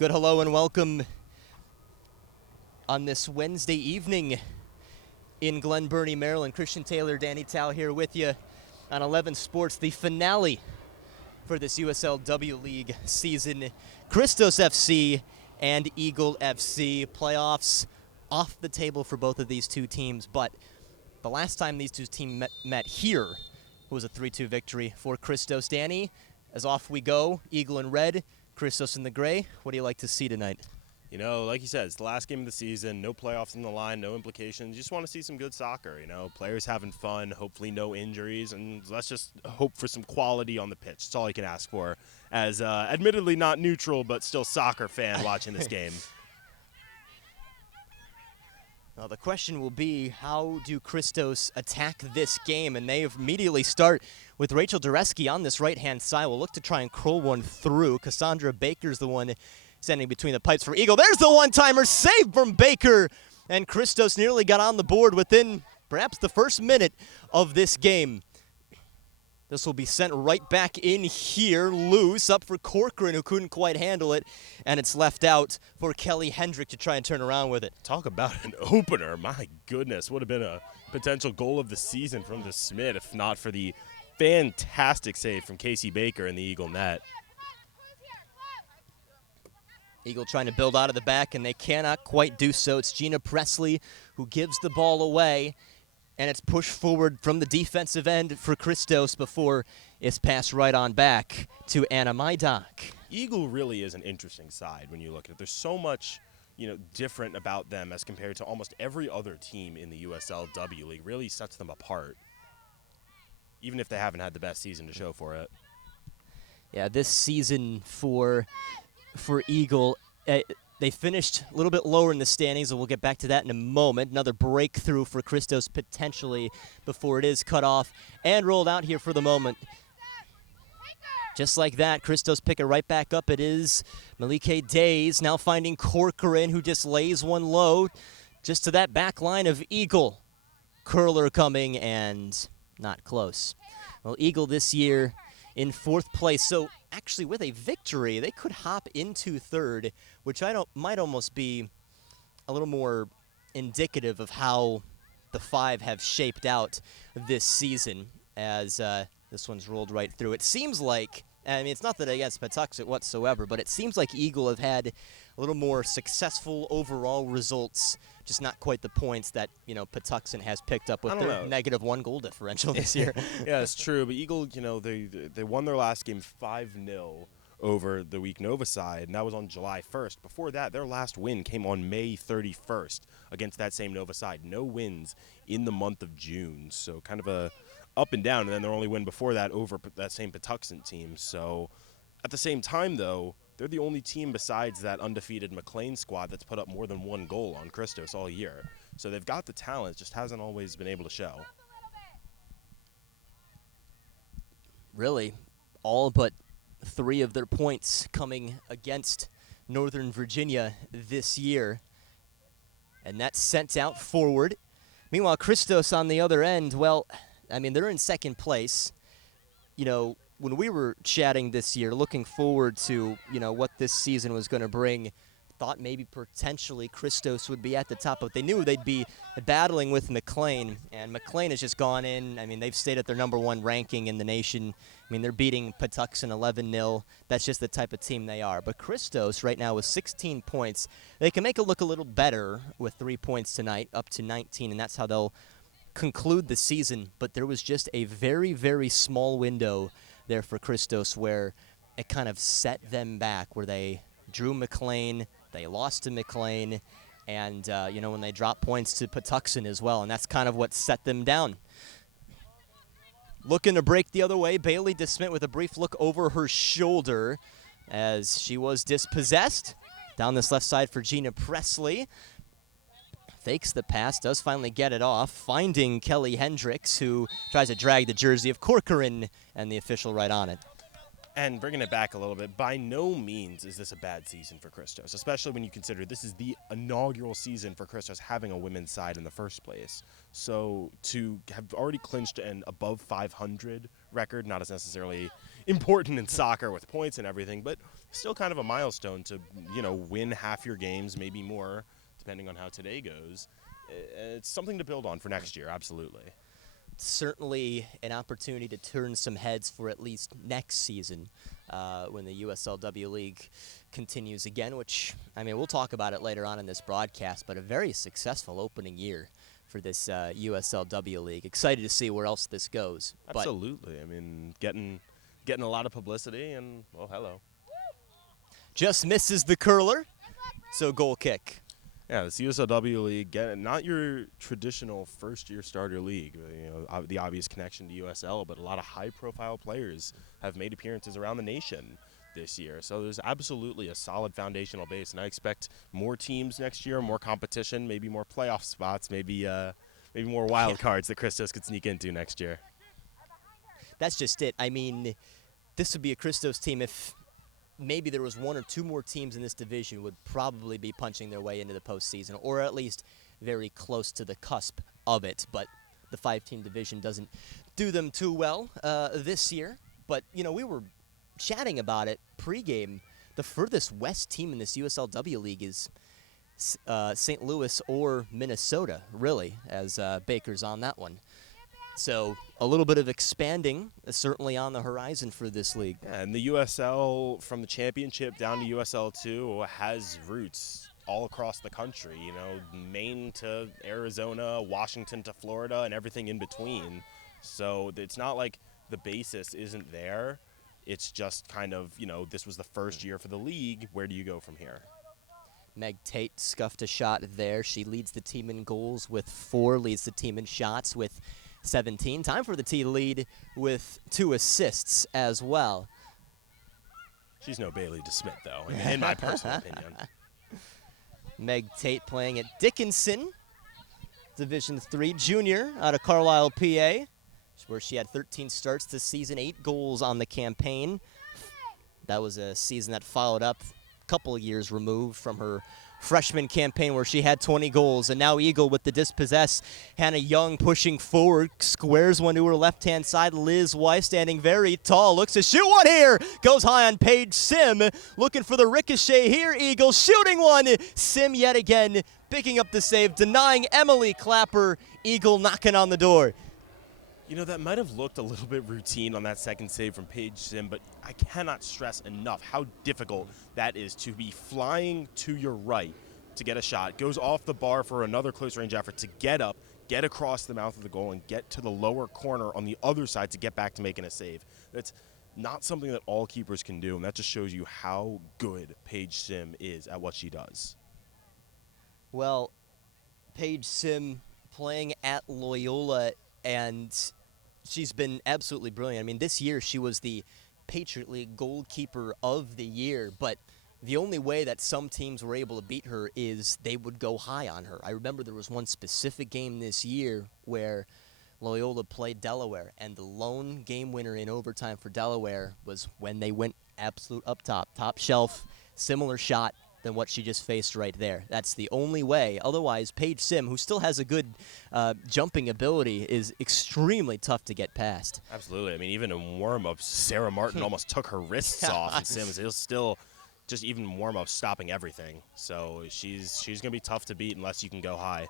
Good hello and welcome on this Wednesday evening in Glen Burnie, Maryland. Christian Taylor, Danny Tao here with you on 11 Sports, the finale for this USL W League season. Christos FC and Eagle FC playoffs off the table for both of these two teams, but the last time these two teams met here was a 3-2 victory for Christos. Danny, as off we go, Eagle in red, Christos in the gray. What do you like to see tonight? You know, like you said, it's the last game of the season, no playoffs on the line, no implications. You just want to see some good soccer, you know, players having fun, hopefully no injuries, and let's just hope for some quality on the pitch. That's all you can ask for as admittedly not neutral, but still soccer fan watching this game. Well, the question will be, how do Christos attack this game? And they immediately start with Rachel Dureski on this right-hand side. We'll look to try and curl one through. Cassandra Baker's the one standing between the pipes for Eagle. There's the one-timer, saved from Baker. And Christos nearly got on the board within perhaps the first minute of this game. This will be sent right back in here, loose, up for Corcoran, who couldn't quite handle it, and it's left out for Kelly Hendrick to try and turn around with it. Talk about an opener. My goodness, would have been a potential goal of the season from the Smith, if not for the fantastic save from Casey Baker in the Eagle net. Eagle trying to build out of the back, and they cannot quite do so. It's Gina Presley who gives the ball away, and it's pushed forward from the defensive end for Christos before it's passed right on back to Anna Maidak. Eagle really is an interesting side when you look at it. There's so much, different about them as compared to almost every other team in the USL W League. Really sets them apart, even if they haven't had the best season to show for it. Yeah, this season for Eagle, they finished a little bit lower in the standings, and we'll get back to that in a moment. Another breakthrough for Christos potentially before it is cut off and rolled out here for the moment. Just like that, Christos pick it right back up. It is Meg Tate now finding Corcoran, who just lays one low just to that back line of Eagle. Curler coming and not close. Well, Eagle this year in 4th place. So actually with a victory, they could hop into 3rd, which might almost be a little more indicative of how the 5 have shaped out this season as this one's rolled right through. It seems like, I mean, it's not that against Patuxent whatsoever, but it seems like Eagle have had a little more successful overall results, just not quite the points that, Patuxent has picked up with their -1 goal differential this year. Yeah, it's true. But Eagle, they won their last game 5-0 over the weak Nova side, and that was on July 1st. Before that, their last win came on May 31st against that same Nova side. No wins in the month of June, so kind of a up and down, and then their only win before that over that same Patuxent team. So at the same time, though, they're the only team besides that undefeated McLean squad that's put up more than 1 goal on Christos all year. So they've got the talent, just hasn't always been able to show. Really, all but 3 of their points coming against Northern Virginia this year. And that's sent out forward. Meanwhile, Christos on the other end, well, I mean, they're in 2nd place. When we were chatting this year, looking forward to, what this season was going to bring, thought maybe potentially Christos would be at the top, but they knew they'd be battling with McLean, and McLean has just gone in. I mean, they've stayed at their #1 ranking in the nation. I mean, they're beating Patuxent 11-0. That's just the type of team they are. But Christos right now with 16 points, they can make it look a little better with 3 points tonight, up to 19, and that's how they'll conclude the season. But there was just a very, very small window there for Christos where it kind of set them back, where they drew McLean, they lost to McLean, and, when they dropped points to Patuxent as well, and that's kind of what set them down. Looking to break the other way, Bailey DeSmit with a brief look over her shoulder as she was dispossessed. Down this left side for Gina Presley. Fakes the pass, does finally get it off, finding Kelly Hendricks, who tries to drag the jersey of Corcoran, and the official right on it. And bringing it back a little bit, by no means is this a bad season for Christos, especially when you consider this is the inaugural season for Christos having a women's side in the first place. So to have already clinched an above 500 record, not as necessarily important in soccer with points and everything, but still kind of a milestone to, win half your games, maybe more, depending on how today goes. It's something to build on for next year, absolutely. Certainly an opportunity to turn some heads for at least next season when the USLW League continues again, which, I mean, we'll talk about it later on in this broadcast, but a very successful opening year for this USLW League. Excited to see where else this goes. Absolutely. I mean, getting a lot of publicity, and, well, hello. Just misses the curler, so goal kick. Yeah, this USLW League, not your traditional first-year starter league. The obvious connection to USL, but a lot of high-profile players have made appearances around the nation this year. So there's absolutely a solid foundational base, and I expect more teams next year, more competition, maybe more playoff spots, maybe more wild cards that Christos could sneak into next year. That's just it. I mean, this would be a Christos team if maybe there was 1 or 2 more teams in this division would probably be punching their way into the postseason, or at least very close to the cusp of it. But the 5-team division doesn't do them too well this year. But, we were chatting about it pregame. The furthest west team in this USLW League is St. Louis or Minnesota, really, as Baker's on that one. So a little bit of expanding is certainly on the horizon for this league. Yeah, and the USL, from the championship down to USL 2, has roots all across the country, Maine to Arizona, Washington to Florida, and everything in between. So it's not like the basis isn't there. It's just kind of, this was the first year for the league. Where do you go from here? Meg Tate scuffed a shot there. She leads the team in goals with 4, leads the team in shots with 17. Time for the T to lead with 2 assists as well. She's no Bailey DeSmit, though, in my personal opinion. Meg Tate playing at Dickinson, Division III junior out of Carlisle, PA, where she had 13 starts this season, 8 goals on the campaign, That was a season that followed up a couple of years removed from her freshman campaign where she had 20 goals. And now Eagle with the dispossess. Hannah Young pushing forward, squares one to her left-hand side. Liz Weiss standing very tall, looks to shoot one here. Goes high on Paige Sim, looking for the ricochet here. Eagle shooting one. Sim yet again picking up the save, denying Emily Clapper. Eagle knocking on the door. You know, that might have looked a little bit routine on that second save from Paige Sim, but I cannot stress enough how difficult that is to be flying to your right to get a shot, goes off the bar for another close-range effort to get up, get across the mouth of the goal, and get to the lower corner on the other side to get back to making a save. That's not something that all keepers can do, and that just shows you how good Paige Sim is at what she does. Well, Paige Sim playing at Loyola, and she's been absolutely brilliant. I mean, this year she was the Patriot League goalkeeper of the year, but the only way that some teams were able to beat her is they would go high on her. I remember there was one specific game this year where Loyola played Delaware, and the lone game winner in overtime for Delaware was when they went absolute up top shelf, similar shot than what she just faced right there. That's the only way. Otherwise, Paige Sim, who still has a good jumping ability, is extremely tough to get past. Absolutely. I mean, even in warm-ups, Sarah Martin almost took her wrists off, and Sim is still just even warm-ups stopping everything. So she's going to be tough to beat unless you can go high.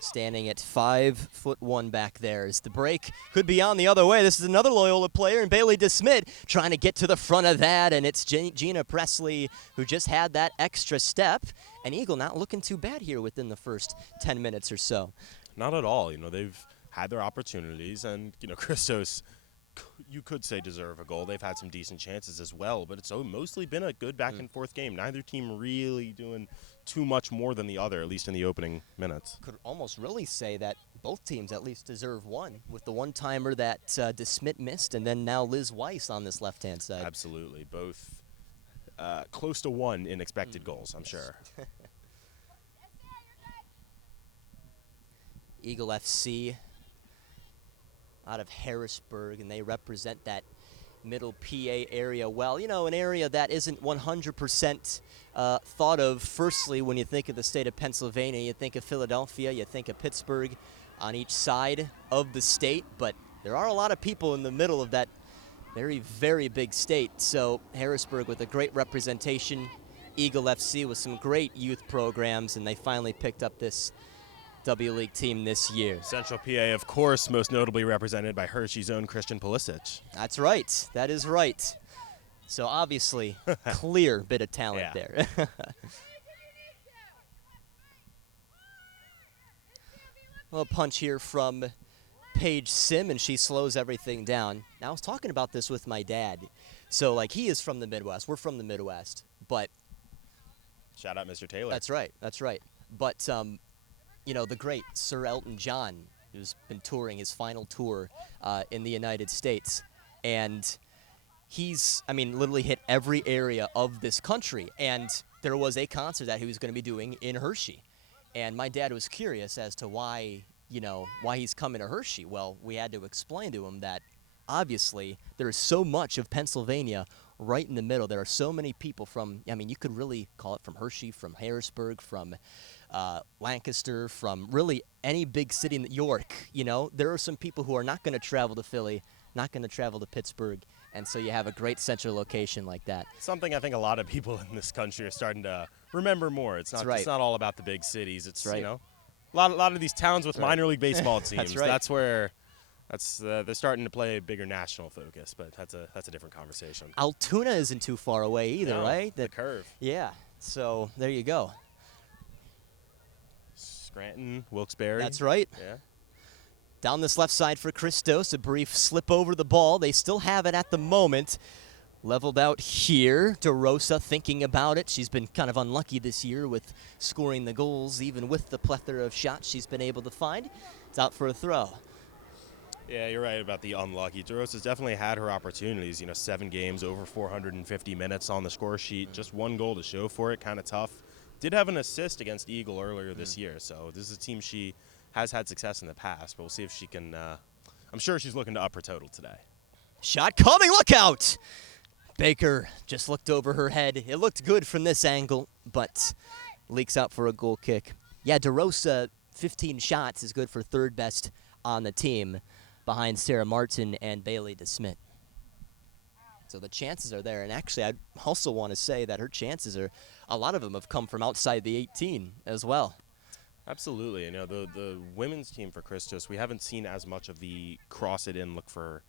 Standing at 5'1" back there as the break could be on the other way. This is another Loyola player, and Bailey DeSmit trying to get to the front of that, and it's Gina Presley who just had that extra step. And Eagle not looking too bad here within the first 10 minutes or so. Not at all. You know, they've had their opportunities, and, you know, Christos, you could say, deserve a goal. They've had some decent chances as well, but it's mostly been a good back-and-forth game. Neither team really doing too much more than the other, at least in the opening minutes. Could almost really say that both teams at least deserve one, with the one-timer that DeSmit missed, and then now Liz Weiss on this left-hand side. Absolutely. Both close to one in expected goals, I'm sure. Eagle FC out of Harrisburg, and they represent that middle PA area well. You know, an area that isn't 100% thought of. Firstly, when you think of the state of Pennsylvania, you think of Philadelphia, you think of Pittsburgh on each side of the state, but there are a lot of people in the middle of that very, very big state. So Harrisburg with a great representation, Eagle FC with some great youth programs, and they finally picked up this W League team this year. Central PA, of course, most notably represented by Hershey's own Christian Pulisic. That's right. That is right. So obviously, clear bit of talent there. A little punch here from Paige Sim, and she slows everything down. Now, I was talking about this with my dad. So, like, he is from the Midwest. We're from the Midwest. But shout out Mr. Taylor. That's right. That's right. But you know, the great Sir Elton John, who's been touring his final tour in the United States. And he's, I mean, literally hit every area of this country. And there was a concert that he was going to be doing in Hershey. And my dad was curious as to why, you know, why he's coming to Hershey. Well, we had to explain to him that obviously there is so much of Pennsylvania right in the middle. There are so many people from, I mean, you could really call it from Hershey, from Harrisburg, from Lancaster, from really any big city in York. You know, there are some people who are not going to travel to Philly, not going to travel to Pittsburgh, and so you have a great central location like that. Something I think a lot of people in this country are starting to remember more. It's not, It's not all about the big cities. It's, you know, a lot of these towns with minor league baseball teams. That's where they're starting to play a bigger national focus, but that's a different conversation. Altoona isn't too far away either, right? The curve. Yeah, so there you go. Scranton, Wilkes-Barre. That's right. Yeah. Down this left side for Christos, a brief slip over the ball. They still have it at the moment. Leveled out here. DeRosa thinking about it. She's been kind of unlucky this year with scoring the goals, even with the plethora of shots she's been able to find. It's out for a throw. Yeah, you're right about the unlucky. DeRosa's definitely had her opportunities. You know, 7 games, over 450 minutes on the score sheet. Just 1 goal to show for it. Kind of tough. Did have an assist against Eagle earlier this year, so this is a team she has had success in the past, but we'll see if she can I'm sure she's looking to up her total today. Shot coming, look out! Baker just looked over her head. It looked good from this angle, but leaks out for a goal kick. Yeah, DeRosa, 15 shots, is good for third best on the team behind Sarah Martin and Bailey DeSmit. So the chances are there. And actually, I also want to say that her chances are, a lot of them have come from outside the 18 as well. Absolutely. You know, the women's team for Christos, we haven't seen as much of the cross it in, look for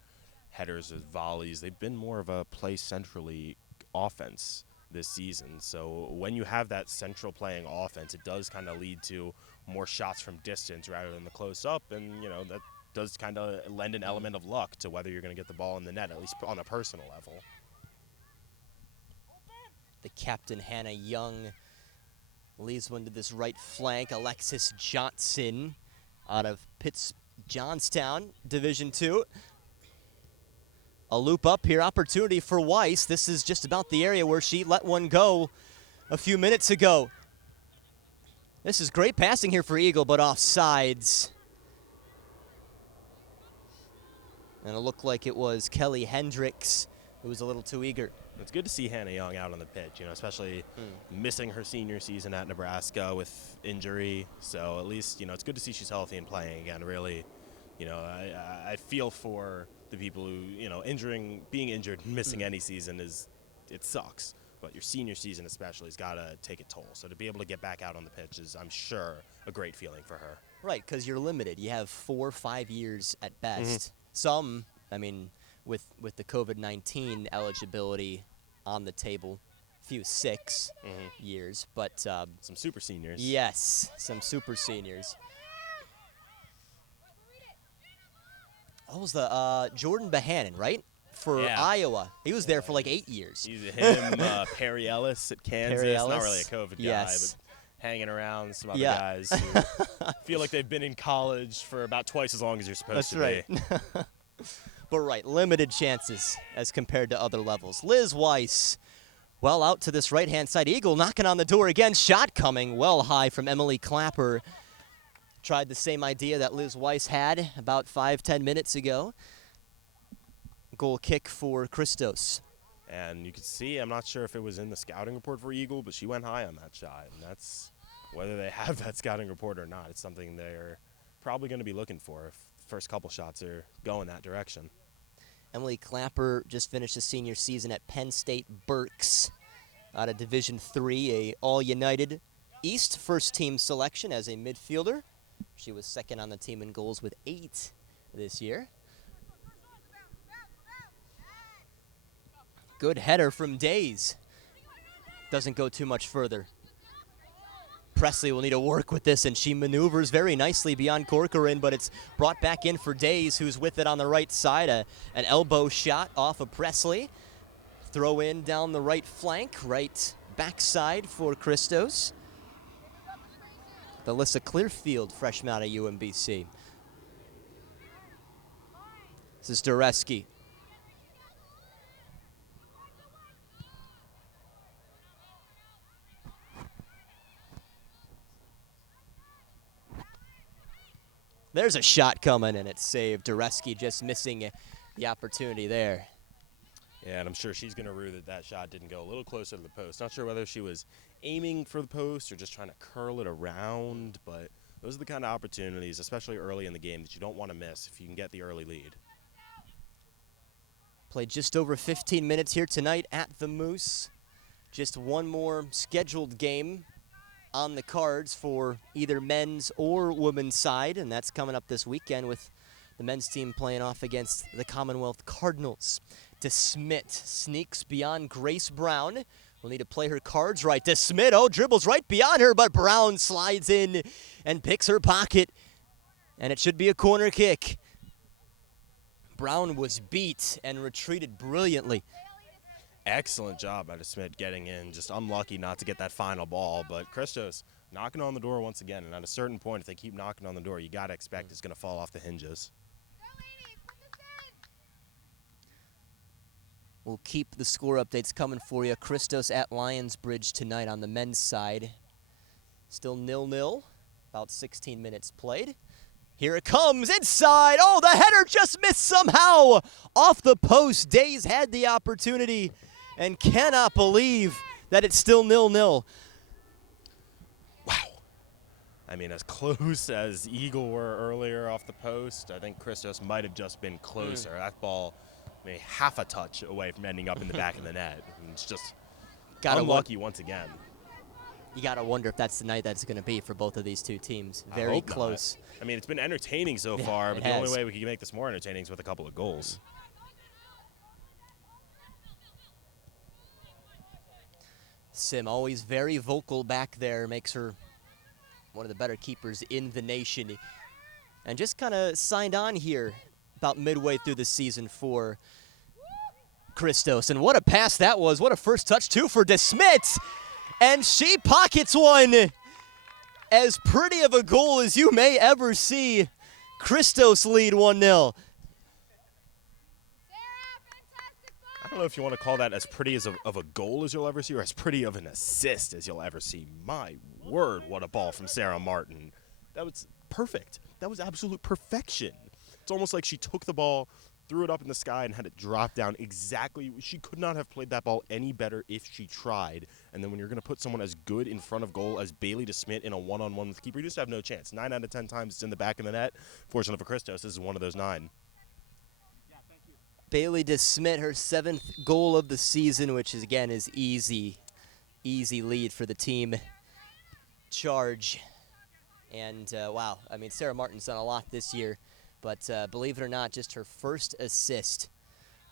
headers as volleys. They've been more of a play centrally offense this season. So when you have that central playing offense, it does kind of lead to more shots from distance rather than the close up. And, you know, that does kind of lend an element of luck to whether you're going to get the ball in the net, at least on a personal level. The captain, Hannah Young, leads one to this right flank. Alexis Johnson out of Johnstown, Division II. A loop up here, opportunity for Weiss. This is just about the area where she let one go a few minutes ago. This is great passing here for Eagle, but offsides. And it looked like it was Kelly Hendricks who was a little too eager. It's good to see Hannah Young out on the pitch, you know, especially missing her senior season at Nebraska with injury. So at least, you know, it's good to see she's healthy and playing again. Really, you know, I feel for the people who, you know, being injured and missing any season it sucks. But your senior season especially has got to take a toll. So to be able to get back out on the pitch is, I'm sure, a great feeling for her. Right, because you're limited. You have 4 or 5 years at best. Some, I mean, with the COVID-19 eligibility on the table, a few 6 years, but some super seniors. Yes, some super seniors. What was the Jordan Bohannon, right? For Iowa. He was there for like 8 years. He's him, Perry Ellis at Kansas. Perry Ellis. Not really a COVID guy, but hanging around some other Yeah. guys who feel like they've been in college for about twice as long as you're supposed to That's be. right. But right, limited chances as compared to other levels. Liz Weiss, well out to this right-hand side. Eagle knocking on the door again. Shot coming well high from Emily Clapper. Tried the same idea that Liz Weiss had about 5-10 minutes ago. Goal kick for Christos. And you can see, I'm not sure if it was in the scouting report for Eagle, but she went high on that shot. And that's, whether they have that scouting report or not, it's something they're probably going to be looking for if the first couple shots are going that direction. Emily Clapper just finished the senior season at Penn State Berks out of Division III, a All-United East first-team selection as a midfielder. She was second on the team in goals with 8 this year. Good header from Days. Doesn't go too much further. Presley will need to work with this, and she maneuvers very nicely beyond Corcoran, but it's brought back in for Days, who's with it on the right side. An elbow shot off of Presley. Throw in down the right flank, right backside for Christos. Alyssa Clearfield, freshman out of UMBC. This is Dureski. There's a shot coming, and it's saved. Dureski just missing the opportunity there. Yeah, and I'm sure she's going to rue that shot didn't go a little closer to the post. Not sure whether she was aiming for the post or just trying to curl it around, but those are the kind of opportunities, especially early in the game, that you don't want to miss if you can get the early lead. Played just over 15 minutes here tonight at the Moose. Just one more scheduled game on the cards for either men's or women's side, and that's coming up this weekend with the men's team playing off against the Commonwealth Cardinals. DeSmit sneaks beyond Grace Brown. Will need to play her cards right. DeSmit, dribbles right beyond her, but Brown slides in and picks her pocket, and it should be a corner kick. Brown was beat and retreated brilliantly. Excellent job by DeSmit getting in. Just unlucky not to get that final ball, but Christos knocking on the door once again, and at a certain point, if they keep knocking on the door, you got to expect it's going to fall off the hinges. We'll keep the score updates coming for you. Christos at Lionsbridge tonight on the men's side. Still 0-0, about 16 minutes played. Here it comes inside. Oh, the header just missed somehow. Off the post. Days had the opportunity and cannot believe that it's still 0-0. Wow. I mean, as close as Eagle were earlier off the post, I think Christos might have just been closer. That ball, maybe half a touch away from ending up in the back of the net. And it's just unlucky once again. You got to wonder if that's the night that's going to be for both of these two teams. Very close. Not. I mean, it's been entertaining so far, but the only way we can make this more entertaining is with a couple of goals. Sim always very vocal back there, makes her one of the better keepers in the nation. And just kind of signed on here about midway through the season for Christos. And what a pass that was. What a first touch, too, for DeSmit. And she pockets one. As pretty of a goal as you may ever see. Christos lead 1-0. I don't know if you want to call that as pretty of a goal as you'll ever see or as pretty of an assist as you'll ever see. My word, what a ball from Sarah Martin. That was perfect. That was absolute perfection. It's almost like she took the ball, threw it up in the sky, and had it drop down exactly. She could not have played that ball any better if she tried. And then when you're going to put someone as good in front of goal as Bailey DeSmit in a one-on-one with the keeper, you just have no chance. 9 out of 10 times it's in the back of the net. Fortunate for Christos, this is one of those 9. Bailey DeSmit, her 7th goal of the season, which is, again, is easy lead for the team. Charge. And, wow, I mean, Sarah Martin's done a lot this year. But believe it or not, just her first assist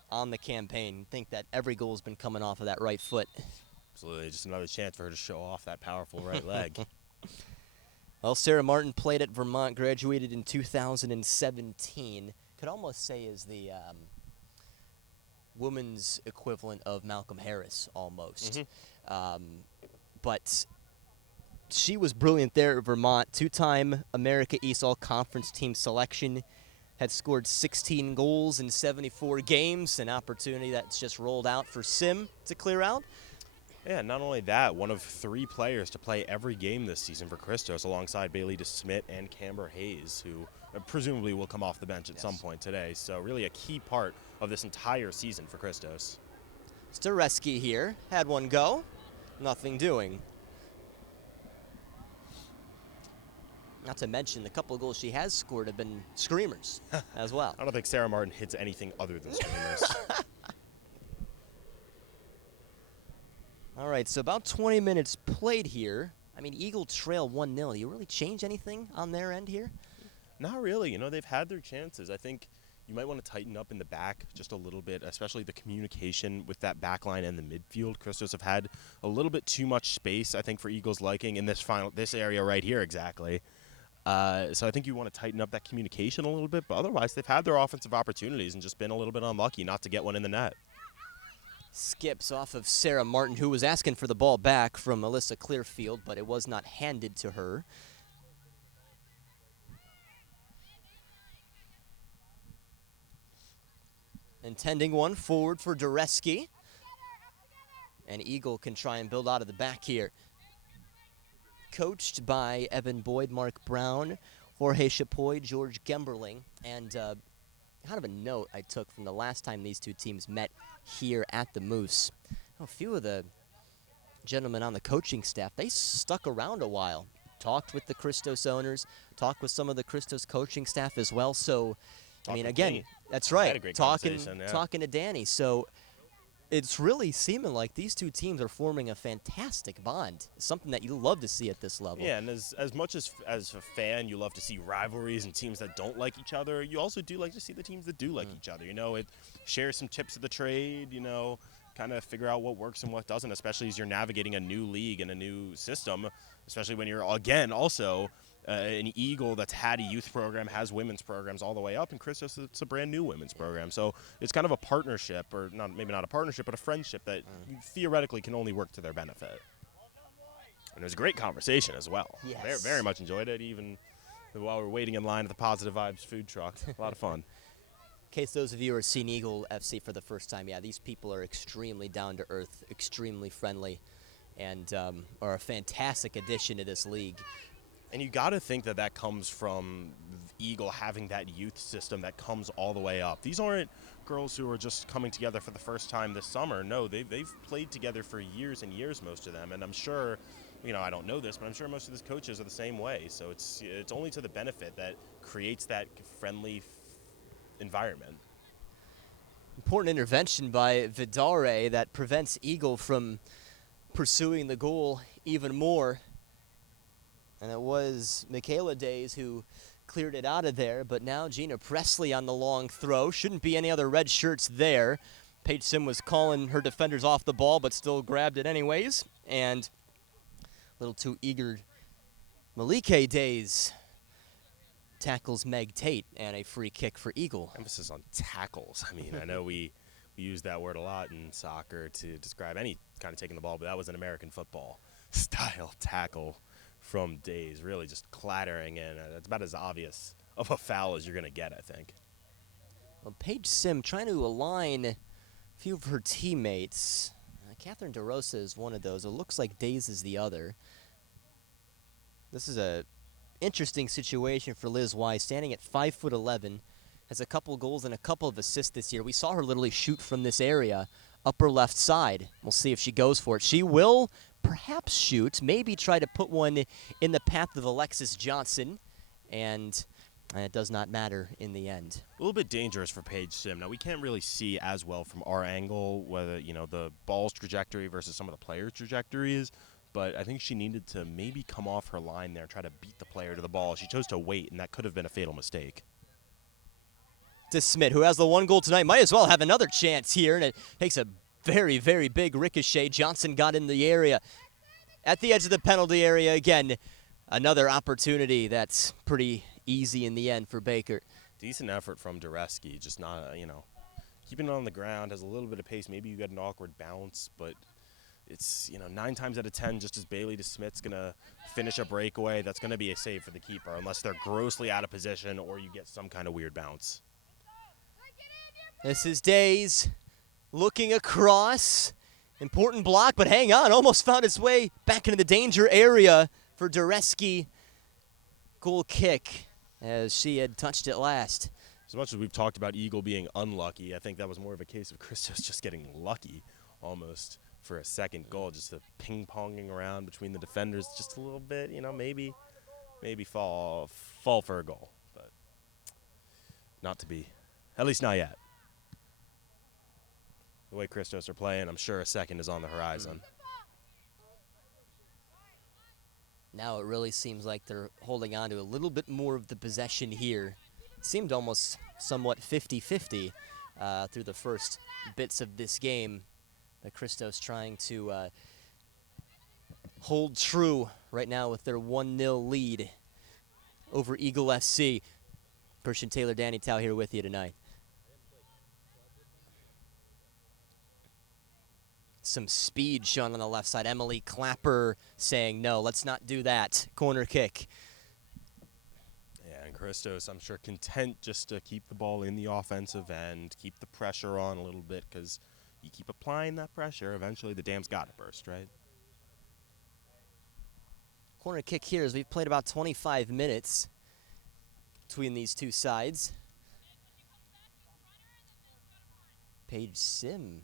on the campaign. I think that every goal has been coming off of that right foot. Absolutely, just another chance for her to show off that powerful right leg. Well, Sarah Martin played at Vermont, graduated in 2017. Could almost say is the women's equivalent of Malcolm Harris, almost. But she was brilliant there at Vermont. 2-time America East All-Conference team selection. Had scored 16 goals in 74 games, an opportunity that's just rolled out for Sim to clear out. Yeah, not only that, one of 3 players to play every game this season for Christos alongside Bailey DeSmit and Camber Hayes, who presumably will come off the bench at some point today. So really a key part of this entire season for Christos. Stareski here, had one go, nothing doing. Not to mention, the couple of goals she has scored have been screamers as well. I don't think Sarah Martin hits anything other than screamers. All right, so about 20 minutes played here. I mean, Eagle trail 1-0. Do you really change anything on their end here? Not really. You know, they've had their chances. I think you might want to tighten up in the back just a little bit, especially the communication with that back line and the midfield. Christos have had a little bit too much space, I think, for Eagles' liking in this area right here exactly. So I think you want to tighten up that communication a little bit, but otherwise they've had their offensive opportunities and just been a little bit unlucky not to get one in the net. Skips off of Sarah Martin, who was asking for the ball back from Alyssa Clearfield, but it was not handed to her. Intending one forward for Dureski. And Eagle can try and build out of the back here. Coached by Evan Boyd, Mark Brown, Jorge Chapoy, George Gemberling. And kind of a note I took from the last time these two teams met here at the Moose. A few of the gentlemen on the coaching staff, they stuck around a while. Talked with the Christos owners, talked with some of the Christos coaching staff as well. So, I mean, again, that's right, talking to Danny. So it's really seeming like these two teams are forming a fantastic bond, something that you love to see at this level. Yeah, and as much as a fan, you love to see rivalries and teams that don't like each other, you also do like to see the teams that do like each other. You know, it shares some tips of the trade, you know, kind of figure out what works and what doesn't, especially as you're navigating a new league and a new system, especially when you're, again, also an Eagle that's had a youth program, has women's programs all the way up, and Christos, it's a brand new women's program. So it's kind of a partnership, or maybe not a partnership, but a friendship that theoretically can only work to their benefit. And it was a great conversation as well. Yes. Very, very much enjoyed it, even while we were waiting in line at the Positive Vibes food truck. A lot of fun. In case those of you who are seeing Eagle FC for the first time, yeah, these people are extremely down-to-earth, extremely friendly, and are a fantastic addition to this league. And you got to think that comes from Eagle having that youth system that comes all the way up. These aren't girls who are just coming together for the first time this summer. No, they've played together for years and years, most of them, and I'm sure, I don't know this, but I'm sure most of these coaches are the same way. So it's only to the benefit that creates that friendly environment. Important intervention by Vidare that prevents Eagle from pursuing the goal even more. And it was Michaela Days who cleared it out of there, but now Gina Presley on the long throw. Shouldn't be any other red shirts there. Paige Sim was calling her defenders off the ball, but still grabbed it anyways. And a little too eager Malike Days tackles Meg Tate, and a free kick for Eagle. Emphasis on tackles. I mean, I know we use that word a lot in soccer to describe any kind of taking the ball, but that was an American football style tackle from Days, really just clattering in. It's about as obvious of a foul as you're going to get, I think. Well, Paige Sim trying to align a few of her teammates. Catherine DeRosa is one of those. It looks like Days is the other. This is a interesting situation for Liz Wise, standing at 5'11", has a couple goals and a couple of assists this year. We saw her literally shoot from this area, upper left side. We'll see if she goes for it. She will perhaps shoot, maybe try to put one in the path of Alexis Johnson, and it does not matter in the end. A little bit dangerous for Paige Sim. Now, we can't really see as well from our angle whether, the ball's trajectory versus some of the players' trajectories, but I think she needed to maybe come off her line there and try to beat the player to the ball. She chose to wait, and that could have been a fatal mistake. To Smith, who has the one goal tonight, might as well have another chance here, and it takes a very, very big ricochet. Johnson got in the area. At the edge of the penalty area again, another opportunity that's pretty easy in the end for Baker. Decent effort from Dureski, just not, keeping it on the ground, has a little bit of pace. Maybe you get an awkward bounce, but it's, 9 times out of 10, just as Bailey DeSmith's going to finish a breakaway, that's going to be a save for the keeper, unless they're grossly out of position or you get some kind of weird bounce. This is Days looking across. Important block, but hang on, almost found its way back into the danger area for Dureski. Goal kick as she had touched it last. As much as we've talked about Eagle being unlucky, I think that was more of a case of Christos just getting lucky almost for a second goal, just the ping-ponging around between the defenders just a little bit, maybe fall for a goal, but not to be, at least not yet. The way Christos are playing, I'm sure a second is on the horizon. Now it really seems like they're holding on to a little bit more of the possession here. It seemed almost somewhat 50-50 through the first bits of this game. But Christos trying to hold true right now with their 1-0 lead over Eagle FC. Christian Taylor, Danny Tao here with you tonight. Some speed shown on the left side. Emily Clapper saying, no, let's not do that. Corner kick. Yeah, and Christos, I'm sure, content just to keep the ball in the offensive end, keep the pressure on a little bit, because you keep applying that pressure, eventually the dam's got to burst, right? Corner kick here as we've played about 25 minutes between these two sides. Paige Sim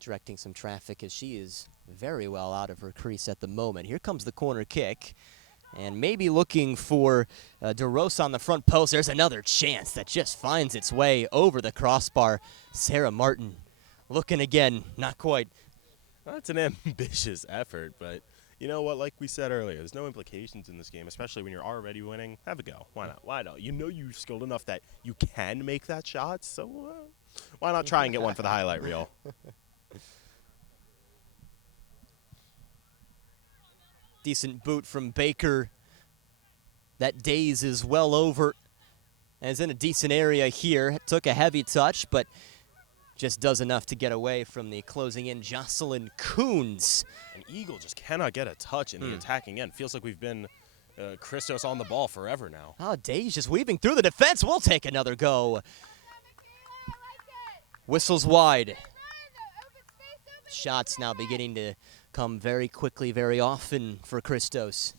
directing some traffic as she is very well out of her crease at the moment. Here comes the corner kick, and maybe looking for DeRosa on the front post. There's another chance that just finds its way over the crossbar. Sarah Martin looking again, not quite. That's an ambitious effort, but you know what? Like we said earlier, there's no implications in this game, especially when you're already winning. Have a go. Why not? Why not? You're skilled enough that you can make that shot, so why not try and get one for the highlight reel? Decent boot from Baker. That Days is well over. And is in a decent area here. Took a heavy touch, but just does enough to get away from the closing in Jocelyn Coons. An Eagle just cannot get a touch in the attacking end. Feels like we've been Christos on the ball forever now. Oh, Days just weaving through the defense. We'll take another go. Whistles wide. Shots now beginning to come very quickly, very often for Christos.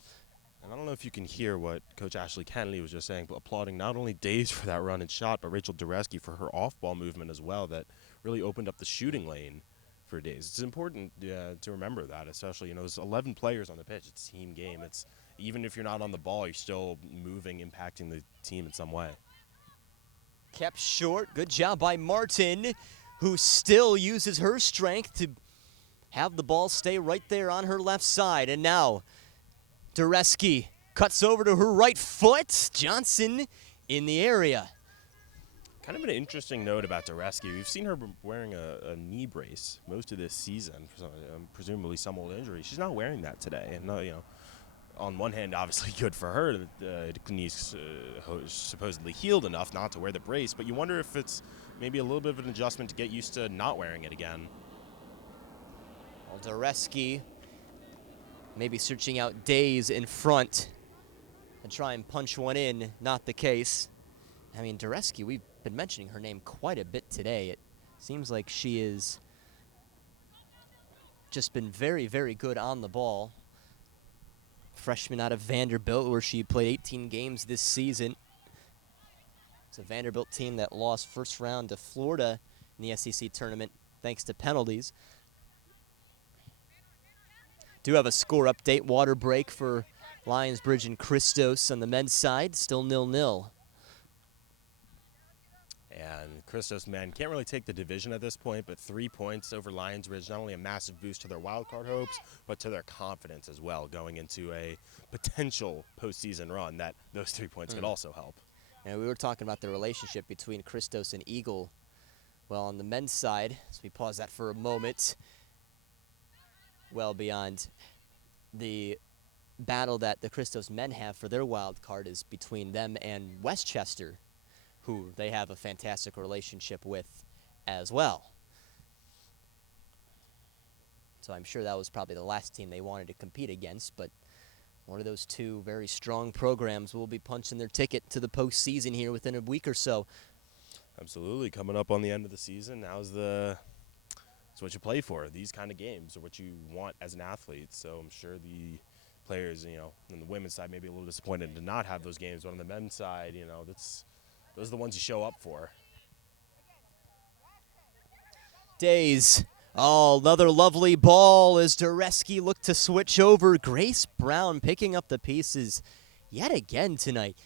And I don't know if you can hear what Coach Ashley Kennedy was just saying, but applauding not only Days for that run and shot, but Rachel Dureski for her off-ball movement as well that really opened up the shooting lane for Days. It's important to remember that, especially, there's 11 players on the pitch. It's a team game. It's even if you're not on the ball, you're still moving, impacting the team in some way. Kept short. Good job by Martin, who still uses her strength to have the ball stay right there on her left side. And now Dureski cuts over to her right foot. Johnson in the area. Kind of an interesting note about Dureski. We've seen her wearing a knee brace most of this season, for presumably some old injury. She's not wearing that today. And, on one hand, obviously good for her. The knee's supposedly healed enough not to wear the brace, but you wonder if it's maybe a little bit of an adjustment to get used to not wearing it again. Well, Dureski maybe searching out Days in front and try and punch one in. Not the case. I mean, Dureski, we've been mentioning her name quite a bit today. It seems like she is just been very, very good on the ball. Freshman out of Vanderbilt, where she played 18 games this season. It's a Vanderbilt team that lost first round to Florida in the SEC tournament thanks to penalties. Do have a score update. Water break for Lionsbridge and Christos on the men's side. Still 0-0. And Christos men can't really take the division at this point, but 3 points over Lionsbridge, not only a massive boost to their wildcard hopes, but to their confidence as well, going into a potential postseason run that those 3 points could also help. And we were talking about the relationship between Christos and Eagle. Well, on the men's side, so we pause that for a moment, well beyond the battle that the Christos men have for their wild card is between them and Westchester, who they have a fantastic relationship with as well. So I'm sure that was probably the last team they wanted to compete against, but one of those two very strong programs will be punching their ticket to the postseason here within a week or so. Absolutely. Coming up on the end of the season, it's what you play for. These kind of games are what you want as an athlete. So I'm sure the players, on the women's side may be a little disappointed to not have those games, but on the men's side, those are the ones you show up for. Days. Oh, another lovely ball as Dureski looked to switch over. Grace Brown picking up the pieces yet again tonight.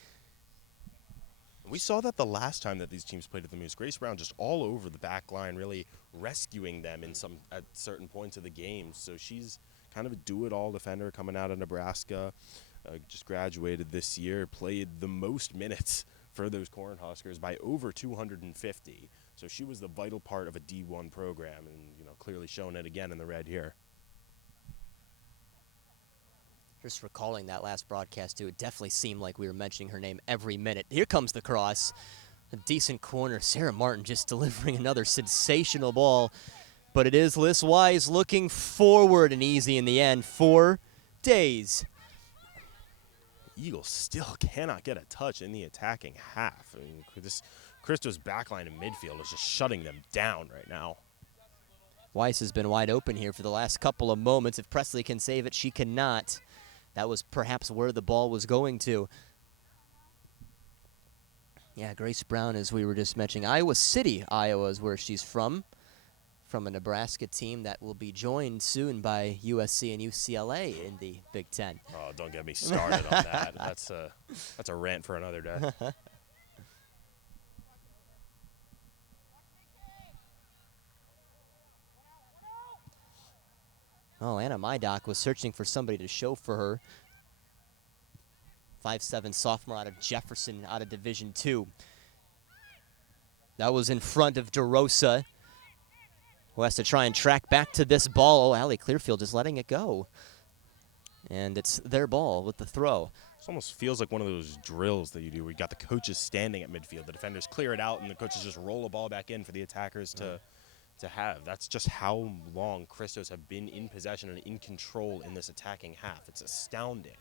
We saw that the last time that these teams played at the Moose. Grace Brown just all over the back line, really rescuing them at certain points of the game. So she's kind of a do-it-all defender coming out of Nebraska. Just graduated this year, played the most minutes for those Cornhuskers by over 250. So she was the vital part of a D1 program, and clearly showing it again in the red here. Just recalling that last broadcast too, it definitely seemed like we were mentioning her name every minute. Here comes the cross. A decent corner. Sarah Martin just delivering another sensational ball. But it is Liz Wise looking forward and easy in the end for Days. Eagles still cannot get a touch in the attacking half. I mean, this Christos backline in midfield is just shutting them down right now. Weiss has been wide open here for the last couple of moments. If Presley can save it, she cannot. That was perhaps where the ball was going to. Yeah, Grace Brown, as we were just mentioning, Iowa City, Iowa is where she's from a Nebraska team that will be joined soon by USC and UCLA in the Big Ten. Oh, don't get me started on that. That's a rant for another day. Oh, Anna Mydock was searching for somebody to show for her. 5'7" sophomore out of Jefferson, out of Division II. That was in front of DeRosa, who has to try and track back to this ball. Oh, Allie Clearfield just letting it go. And it's their ball with the throw. This almost feels like one of those drills that you do where you got the coaches standing at midfield. The defenders clear it out, and the coaches just roll a ball back in for the attackers to have. That's just how long Christos have been in possession and in control in this attacking half. It's astounding.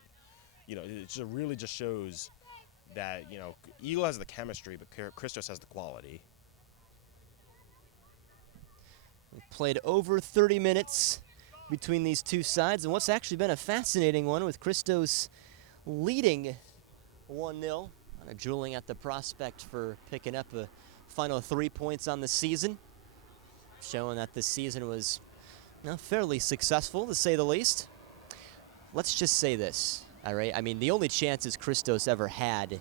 It just really just shows that, Eagle has the chemistry, but Christos has the quality. We played over 30 minutes between these two sides, and what's actually been a fascinating one with Christos leading 1-0. Kind of drooling at the prospect for picking up a final 3 points on the season, showing that this season was fairly successful, to say the least. Let's just say this, all right? I mean, the only chances Christos ever had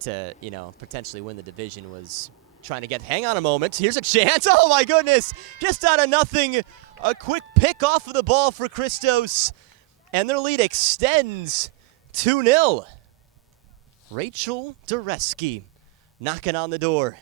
to, potentially win the division was trying to get, hang on a moment, here's a chance. Oh my goodness, just out of nothing, a quick pick off of the ball for Christos, and their lead extends 2-0. Rachel Dureski knocking on the door.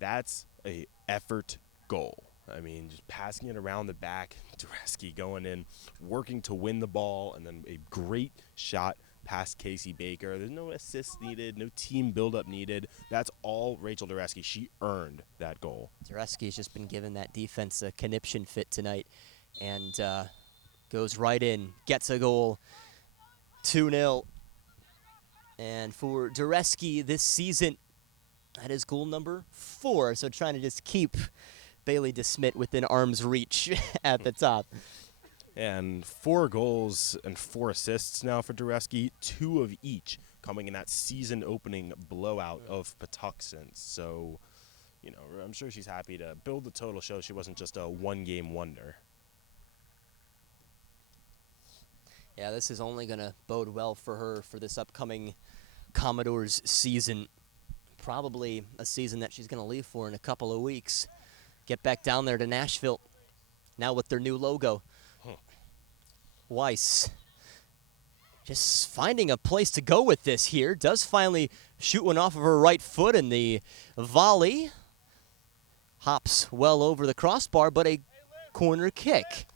That's a effort goal. I mean, just passing it around the back, Dureski going in, working to win the ball, and then a great shot past Casey Baker. There's no assist needed, no team buildup needed. That's all Rachel Dureski. She earned that goal. Dureski's just been given that defense a conniption fit tonight, and goes right in, gets a goal, 2-0. And for Dureski this season, that is goal number 4. So trying to just keep Bailey DeSmit within arm's reach at the top. And 4 goals and 4 assists now for Dureski, 2 of each coming in that season-opening blowout of Patuxent. So, I'm sure she's happy to build the total, show she wasn't just a one-game wonder. Yeah, this is only going to bode well for her for this upcoming Commodores season. Probably a season that she's going to leave for in a couple of weeks. Get back down there to Nashville, now with their new logo. Weiss just finding a place to go with this here. Does finally shoot one off of her right foot, and the volley hops well over the crossbar, but a corner kick.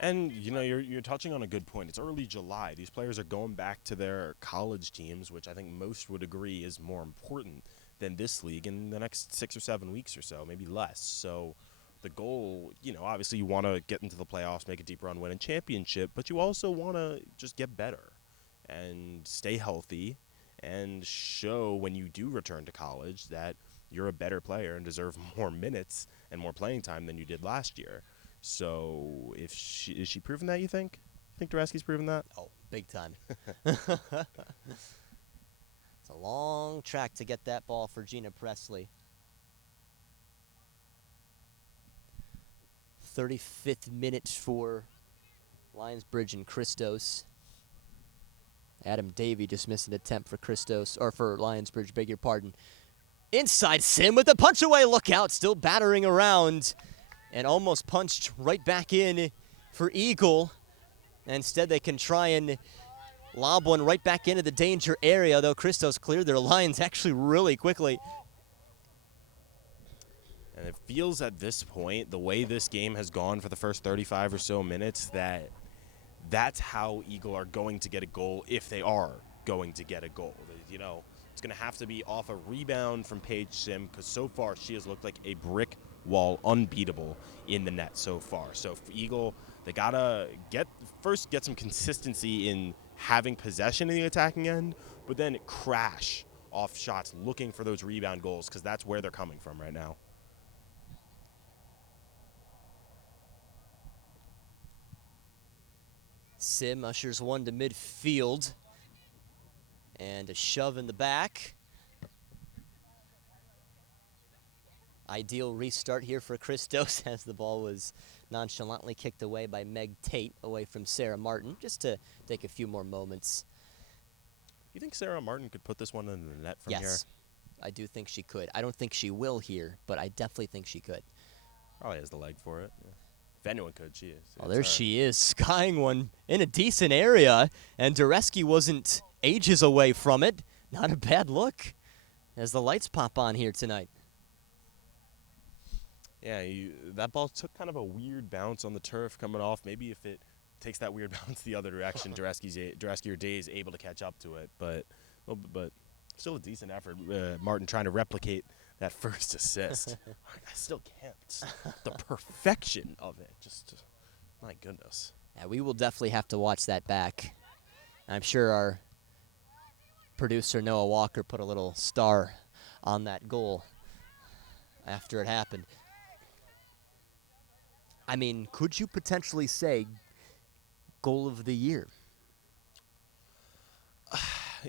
And, you're touching on a good point. It's early July. These players are going back to their college teams, which I think most would agree is more important than this league in the next 6 or 7 weeks or so, maybe less. So the goal, obviously you want to get into the playoffs, make a deep run, win a championship, but you also want to just get better and stay healthy and show when you do return to college that you're a better player and deserve more minutes and more playing time than you did last year. So is she proven that, you think? Think Dureski's proven that? Oh, big time. It's a long track to get that ball for Gina Presley. 35th minute for Lionsbridge and Christos. Adam Davey just missed an attempt for Christos, or for Lionsbridge, beg your pardon. Inside Sim with a punch away, look out, still battering around, and almost punched right back in for Eagle. Instead, they can try and lob one right back into the danger area, though Christos cleared their lines actually really quickly. And it feels at this point, the way this game has gone for the first 35 or so minutes, that that's how Eagle are going to get a goal if they are going to get a goal. It's going to have to be off a rebound from Paige Sim, because so far she has looked like a brick wall, unbeatable in the net so far. So for Eagle, they got to get some consistency in having possession in the attacking end, but then crash off shots looking for those rebound goals, because that's where they're coming from right now. Sim ushers one to midfield. And a shove in the back. Ideal restart here for Christos as the ball was nonchalantly kicked away by Meg Tate away from Sarah Martin, just to take a few more moments. You think Sarah Martin could put this one in the net from here? Yes, I do think she could. I don't think she will here, but I definitely think she could. Probably has the leg for it. Yeah. If anyone could, she is. Oh, there she is, skying one in a decent area, and Dureski wasn't ages away from it. Not a bad look as the lights pop on here tonight. Yeah, that ball took kind of a weird bounce on the turf coming off. Maybe if it takes that weird bounce the other direction, Dureski or Day is able to catch up to it. But still a decent effort. Martin trying to replicate that first assist. I still can't. The perfection of it. Just, my goodness. Yeah, we will definitely have to watch that back. I'm sure our producer, Noah Walker, put a little star on that goal after it happened. I mean, could you potentially say goal of the year?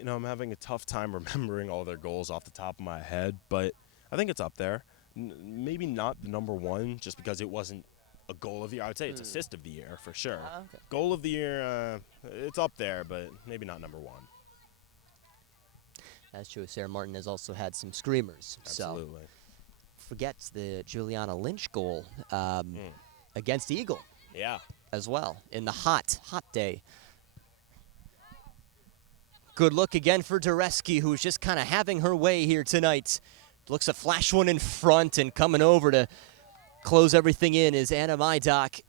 I'm having a tough time remembering all their goals off the top of my head, but I think it's up there. Maybe not the number one, just because it wasn't a goal of the year. I would say it's assist of the year for sure. Okay. Goal of the year, it's up there, but maybe not number one. That's true. Sarah Martin has also had some screamers. Absolutely. So forgets the Juliana Lynch goal against Eagle. Yeah. As well in the hot day. Good look again for Dureski, who's just kind of having her way here tonight. Looks to flash one in front, and coming over to close everything in is Anna Maidock.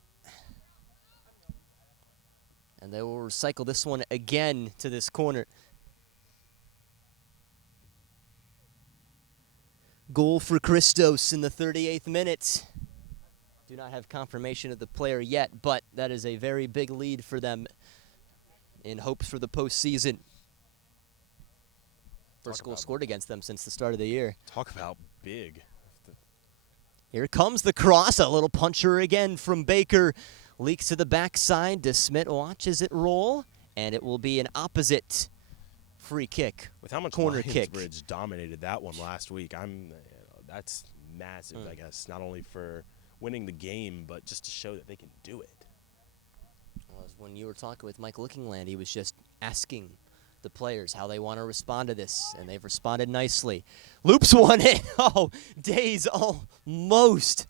And they will recycle this one again to this corner. Goal for Christos in the 38th minute. Do not have confirmation of the player yet, but that is a very big lead for them in hopes for the postseason. First goal scored against them since the start of the year. Talk about big. Here comes the cross. A little puncher again from Baker. Leaks to the backside. DeSmit watches it roll, and it will be an opposite free kick. With how much corner kick. Bridge dominated that one last week, that's massive, I guess, not only for winning the game, but just to show that they can do it. Well, when you were talking with Mike Lookingland, he was just asking the players how they want to respond to this, and they've responded nicely. Loops one in. Oh, Days almost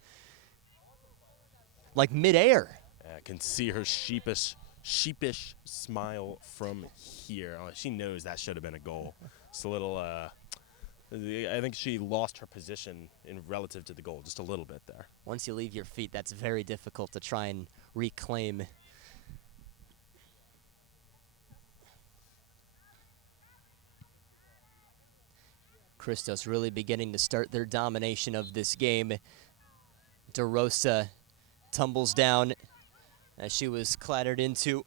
like midair. I can see her sheepish smile from here. She knows that should have been a goal. It's a little, I think she lost her position in relative to the goal just a little bit there. Once you leave your feet, that's very difficult to try and reclaim. Christos really beginning to start their domination of this game. DeRosa tumbles down as she was clattered into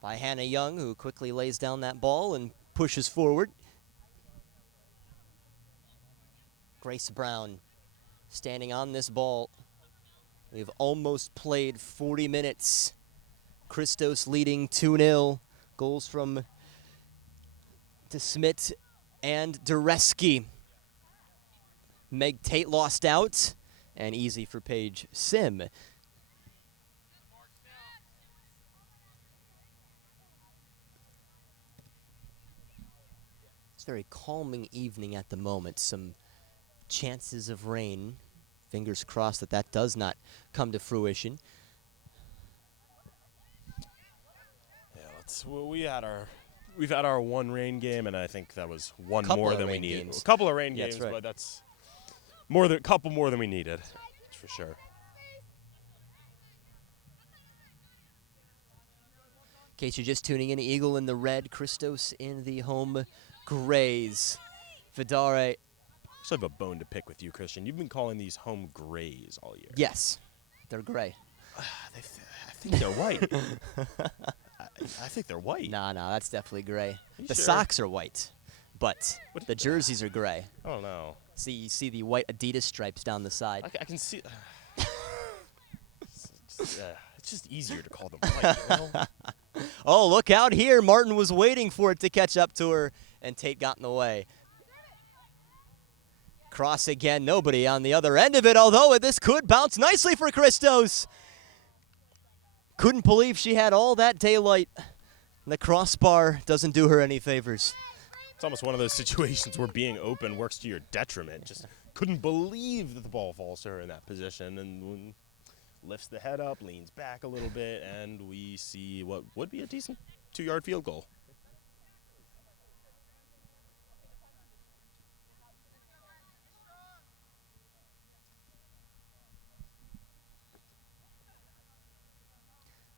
by Hannah Young, who quickly lays down that ball and pushes forward. Grace Brown standing on this ball. We've almost played 40 minutes. Christos leading 2-0. Goals from DeSmit and Dureski. Meg Tate lost out, and easy for Paige Sim. It's a very calming evening at the moment. Some chances of rain. Fingers crossed that does not come to fruition. Yeah, we've had our one rain game, and I think that was one Couple more of than we rain needed. games. A couple of rain Yeah, games, that's right. but that's a couple more than we needed. That's for sure. In case you're just tuning in, Eagle in the red, Christos in the home grays. Vidare. I still have a bone to pick with you, Christian. You've been calling these home grays all year. Yes, they're gray. I think they're white. I think they're white. Nah, that's definitely gray. The sure? socks are white, but the jerseys are gray. I don't know. You see the white Adidas stripes down the side. I can see. It's just easier to call them white, you know? Oh, look out here. Martin was waiting for it to catch up to her, and Tate got in the way. Cross again, nobody on the other end of it, although this could bounce nicely for Christos. Couldn't believe she had all that daylight. The crossbar doesn't do her any favors. It's almost one of those situations where being open works to your detriment. Just couldn't believe that the ball falls to her in that position, and lifts the head up, leans back a little bit, and we see what would be a decent 2-yard field goal.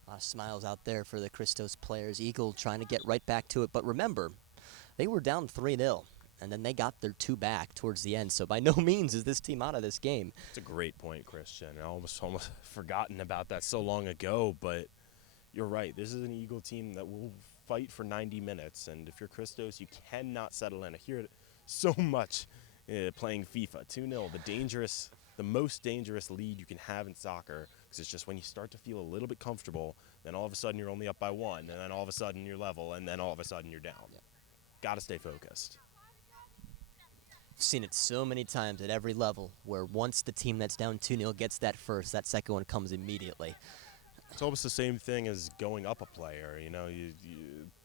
A lot of smiles out there for the Christos players. Eagle trying to get right back to it. But remember, they were down 3-0, and then they got their 2 back towards the end. So by no means is this team out of this game. It's a great point, Christian. I almost forgotten about that so long ago, but you're right. This is an Eagle team that will fight for 90 minutes, and if you're Christos, you cannot settle in. I hear it so much playing FIFA. 2-0, the dangerous the most dangerous lead you can have in soccer, because it's just when you start to feel a little bit comfortable, then all of a sudden you're only up by 1, and then all of a sudden you're level, and then all of a sudden you're down. Yep. Got to stay focused. I've seen it so many times at every level where once the team that's down 2-0 gets that first, that second one comes immediately. It's almost the same thing as going up a player, you know, you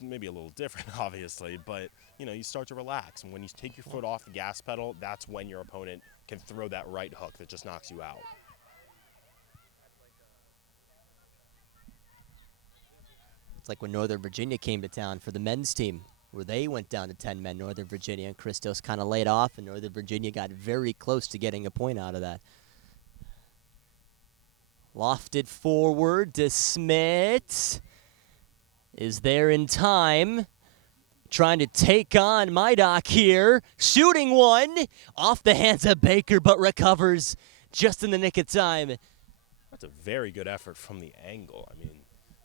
maybe a little different, obviously, but, you know, you start to relax. And when you take your foot off the gas pedal, that's when your opponent can throw that right hook that just knocks you out. It's like when Northern Virginia came to town for the men's team, where they went down to 10 men, Northern Virginia, and Christos kind of laid off, and Northern Virginia got very close to getting a point out of that. Lofted forward, DeSmit is there in time. Trying to take on Mydock here. Shooting one off the hands of Baker, but recovers just in the nick of time. That's a very good effort from the angle. I mean,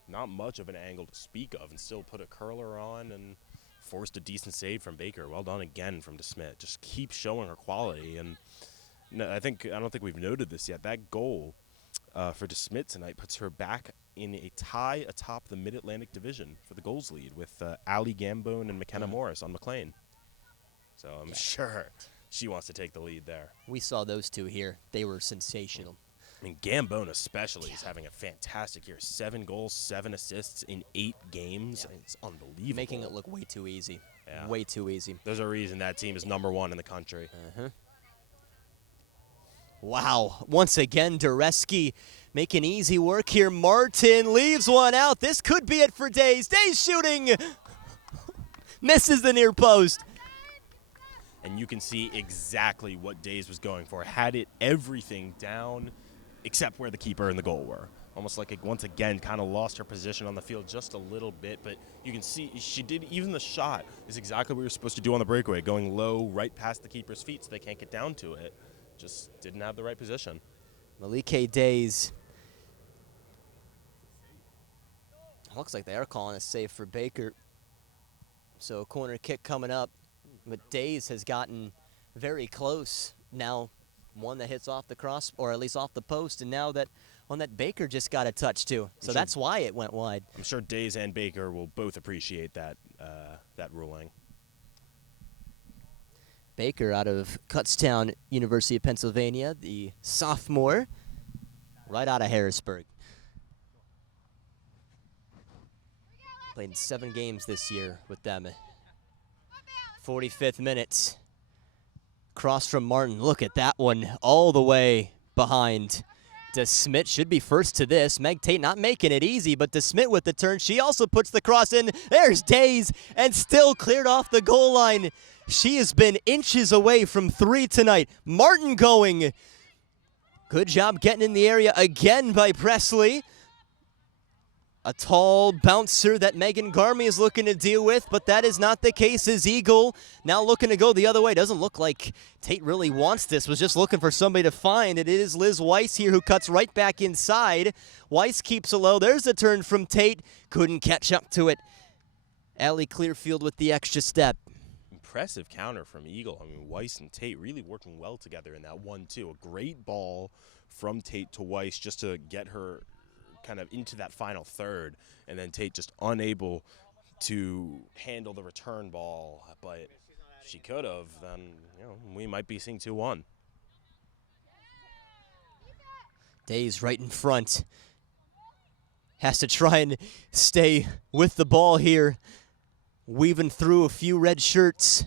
not much of an angle to speak of, and still put a curler on and forced a decent save from Baker. Well done again from DeSmit. Just keep showing her quality. And I don't think we've noted this yet. That goal for DeSmit tonight puts her back in a tie atop the Mid-Atlantic Division for the goals lead with Ali Gambone and McKenna Morris on McLean. So I'm sure she wants to take the lead there. We saw those two here. They were sensational. I mean, Gambone especially is having a fantastic year. 7 goals, 7 assists in 8 games. Yeah. It's unbelievable. Making it look way too easy. Yeah. Way too easy. There's a reason that team is #1 in the country. Wow. Once again, Dureski making easy work here. Martin leaves one out. This could be it for Days. Days shooting. Misses the near post. And you can see exactly what Days was going for. Had it everything down except where the keeper and the goal were. Almost like it once again kind of lost her position on the field just a little bit, but you can see she did, even the shot is exactly what we were supposed to do on the breakaway, going low right past the keeper's feet so they can't get down to it. Just didn't have the right position. Malike Days. Looks like they are calling a save for Baker. So a corner kick coming up, but Days has gotten very close. Now one that hits off the cross, or at least off the post, and now that one that Baker just got a touch to. So that's why it went wide. I'm sure Days and Baker will both appreciate that that ruling. Baker out of Kutztown, University of Pennsylvania, the sophomore, right out of Harrisburg. Played 7 games this year with them. 45th minute. Cross from Martin. Look at that one all the way behind. DeSmit should be first to this. Meg Tate not making it easy, but DeSmit with the turn. She also puts the cross in. There's Days, and still cleared off the goal line. She has been inches away from 3 tonight. Martin going. Good job getting in the area again by Presley. A tall bouncer that Megan Garmy is looking to deal with, but that is not the case as Eagle now looking to go the other way. Doesn't look like Tate really wants this, was just looking for somebody to find. It is Liz Weiss here who cuts right back inside. Weiss keeps it low. There's a turn from Tate. Couldn't catch up to it. Allie Clearfield with the extra step. Impressive counter from Eagle. I mean, Weiss and Tate really working well together in that 1-2. A great ball from Tate to Weiss just to get her kind of into that final third, and then Tate just unable to handle the return ball, but if she could have, then we might be seeing 2-1. Days right in front. Has to try and stay with the ball here. Weaving through a few red shirts.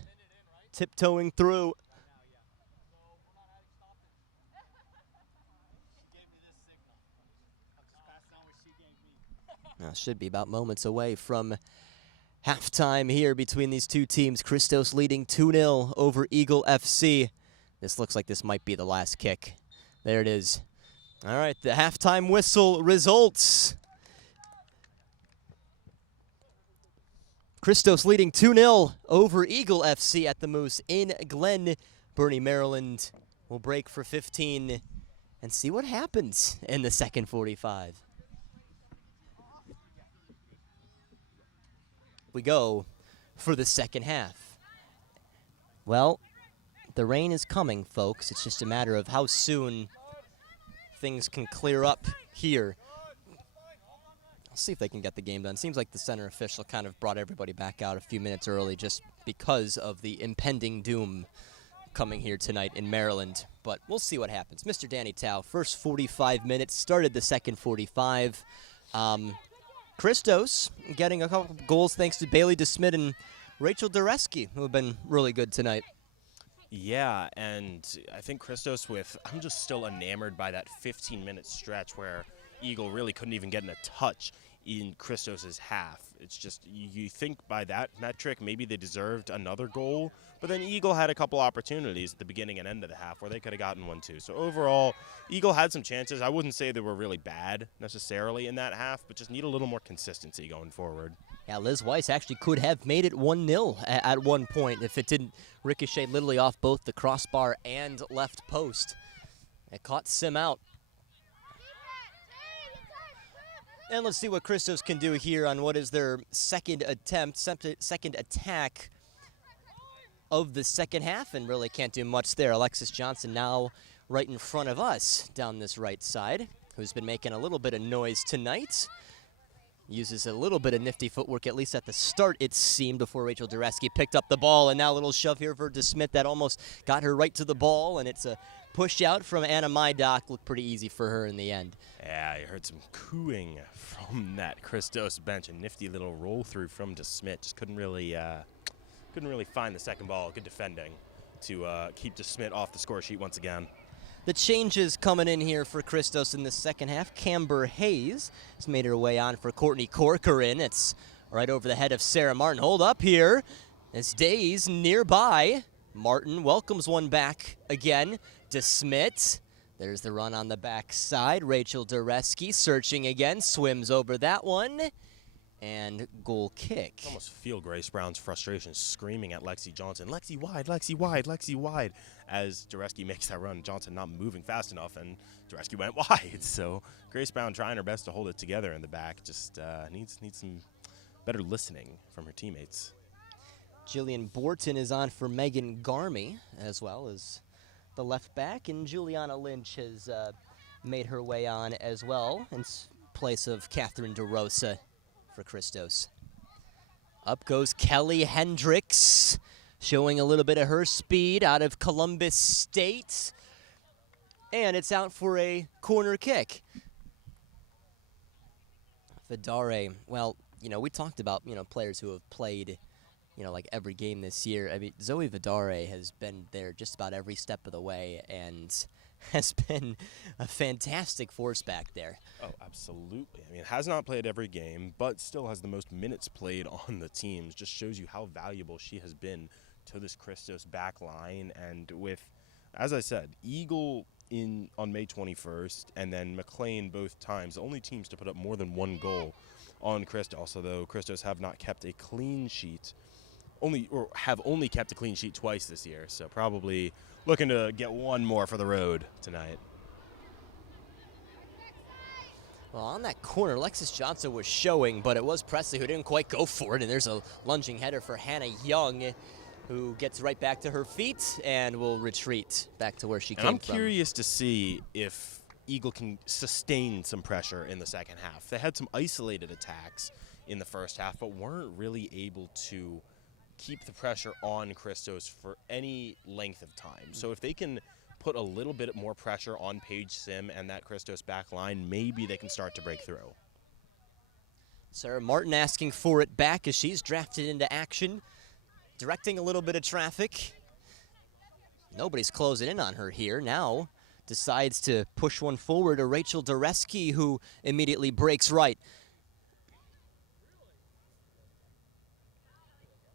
Tiptoeing through. Now, should be about moments away from halftime here between these two teams. Christos leading 2-0 over Eagle FC. This looks like this might be the last kick. There it is. All right, the halftime whistle results. Christos leading 2-0 over Eagle FC at the Moose in Glen Burnie, Maryland. We'll break for 15 and see what happens in the second 45. We go for the second half. Well, The rain is coming, folks. It's just a matter of how soon things can clear up here. I'll see if they can get the game done. Seems like the center official kind of brought everybody back out a few minutes early just because of the impending doom coming here tonight in Maryland. But we'll see what happens. Mr. Danny Tao, first 45 minutes, started the second 45. Christos getting a couple goals thanks to Bailey DeSmit and Rachel Dureski, who have been really good tonight. Yeah, and I think Christos I'm just still enamored by that 15-minute stretch where Eagle really couldn't even get in a touch in Christos' half. It's just, you think by that metric, maybe they deserved another goal, but then Eagle had a couple opportunities at the beginning and end of the half where they could have gotten one too. So overall, Eagle had some chances. I wouldn't say they were really bad necessarily in that half, but just need a little more consistency going forward. Yeah, Liz Weiss actually could have made it 1-0 at one point if it didn't ricochet literally off both the crossbar and left post. It caught Sim out. And let's see what Christos can do here on what is their second attack of the second half, and really can't do much there. Alexis Johnson now right in front of us down this right side, who's been making a little bit of noise tonight. Uses a little bit of nifty footwork, at least at the start, it seemed, before Rachel Dureski picked up the ball. And now a little shove here for DeSmit that almost got her right to the ball. And it's a push out from Anna Maidock. Looked pretty easy for her in the end. Yeah, I heard some cooing from that Christos bench. A nifty little roll through from DeSmit. Just couldn't really find the second ball. Good defending to keep DeSmit off the score sheet once again. The changes coming in here for Christos in the second half. Camber Hayes has made her way on for Courtney Corcoran. It's right over the head of Sarah Martin. Hold up here. It's Days nearby. Martin welcomes one back again. DeSmit. There's the run on the backside. Rachel Dureski searching again. Swims over that one. And goal kick. I almost feel Grace Brown's frustration screaming at Lexi Johnson, Lexi wide, Lexi wide, Lexi wide, as Dureski makes that run. Johnson not moving fast enough, and Dureski went wide. So Grace Brown trying her best to hold it together in the back. Just needs some better listening from her teammates. Jillian Borton is on for Megan Garmy, as well as the left back, and Juliana Lynch has made her way on as well in place of Catherine DeRosa for Christos. Up goes Kelly Hendricks, showing a little bit of her speed out of Columbus State. And it's out for a corner kick. Vidare, well, we talked about, players who have played, like every game this year. I mean, Zoe Vidare has been there just about every step of the way and has been a fantastic force back there. Oh, absolutely. I mean, has not played every game, but still has the most minutes played on the teams. Just shows you how valuable she has been to this Christos back line. And with, as I said, Eagle on May 21st and then McLean both times, the only teams to put up more than one goal on Christos, although Christos have not kept a clean sheet, have only kept a clean sheet twice this year. So probably looking to get one more for the road tonight. Well, on that corner, Alexis Johnson was showing, but it was Presley who didn't quite go for it. And there's a lunging header for Hannah Young, who gets right back to her feet and will retreat back to where she came from. I'm curious to see if Eagle can sustain some pressure in the second half. They had some isolated attacks in the first half, but weren't really able to keep the pressure on Christos for any length of time. So if they can put a little bit more pressure on Paige Sim and that Christos back line, maybe they can start to break through. Sarah Martin asking for it back as she's drafted into action, directing a little bit of traffic. Nobody's closing in on her here. Now decides to push one forward to Rachel Dureski, who immediately breaks right.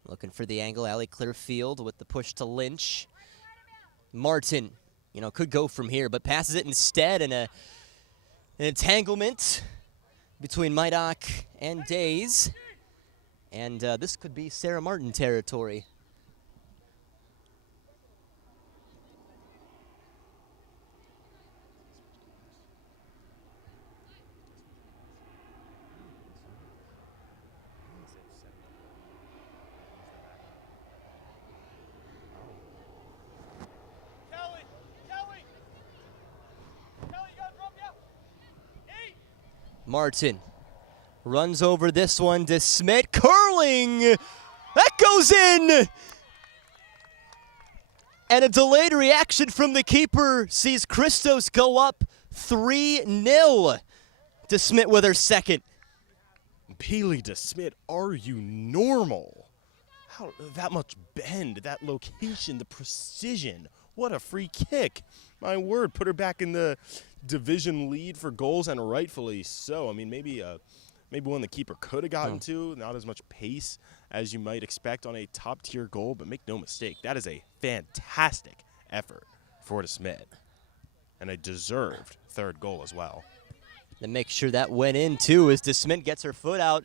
Looking for the angle, Allie Clearfield with the push to Lynch. Martin, could go from here, but passes it instead in an entanglement between Maidock and Days. And this could be Sarah Martin territory. Martin runs over this one to Smith, curling! That goes in! And a delayed reaction from the keeper sees Christos go up 3-0. DeSmit with her second. Bailey DeSmit, are you normal? How that much bend, that location, the precision. What a free kick. My word, put her back in the division lead for goals, and rightfully so. I mean, maybe one the keeper could have gotten to, not as much pace as you might expect on a top-tier goal, but make no mistake, that is a fantastic effort for DeSmit, and a deserved third goal as well. And make sure that went in, too, as DeSmit gets her foot out.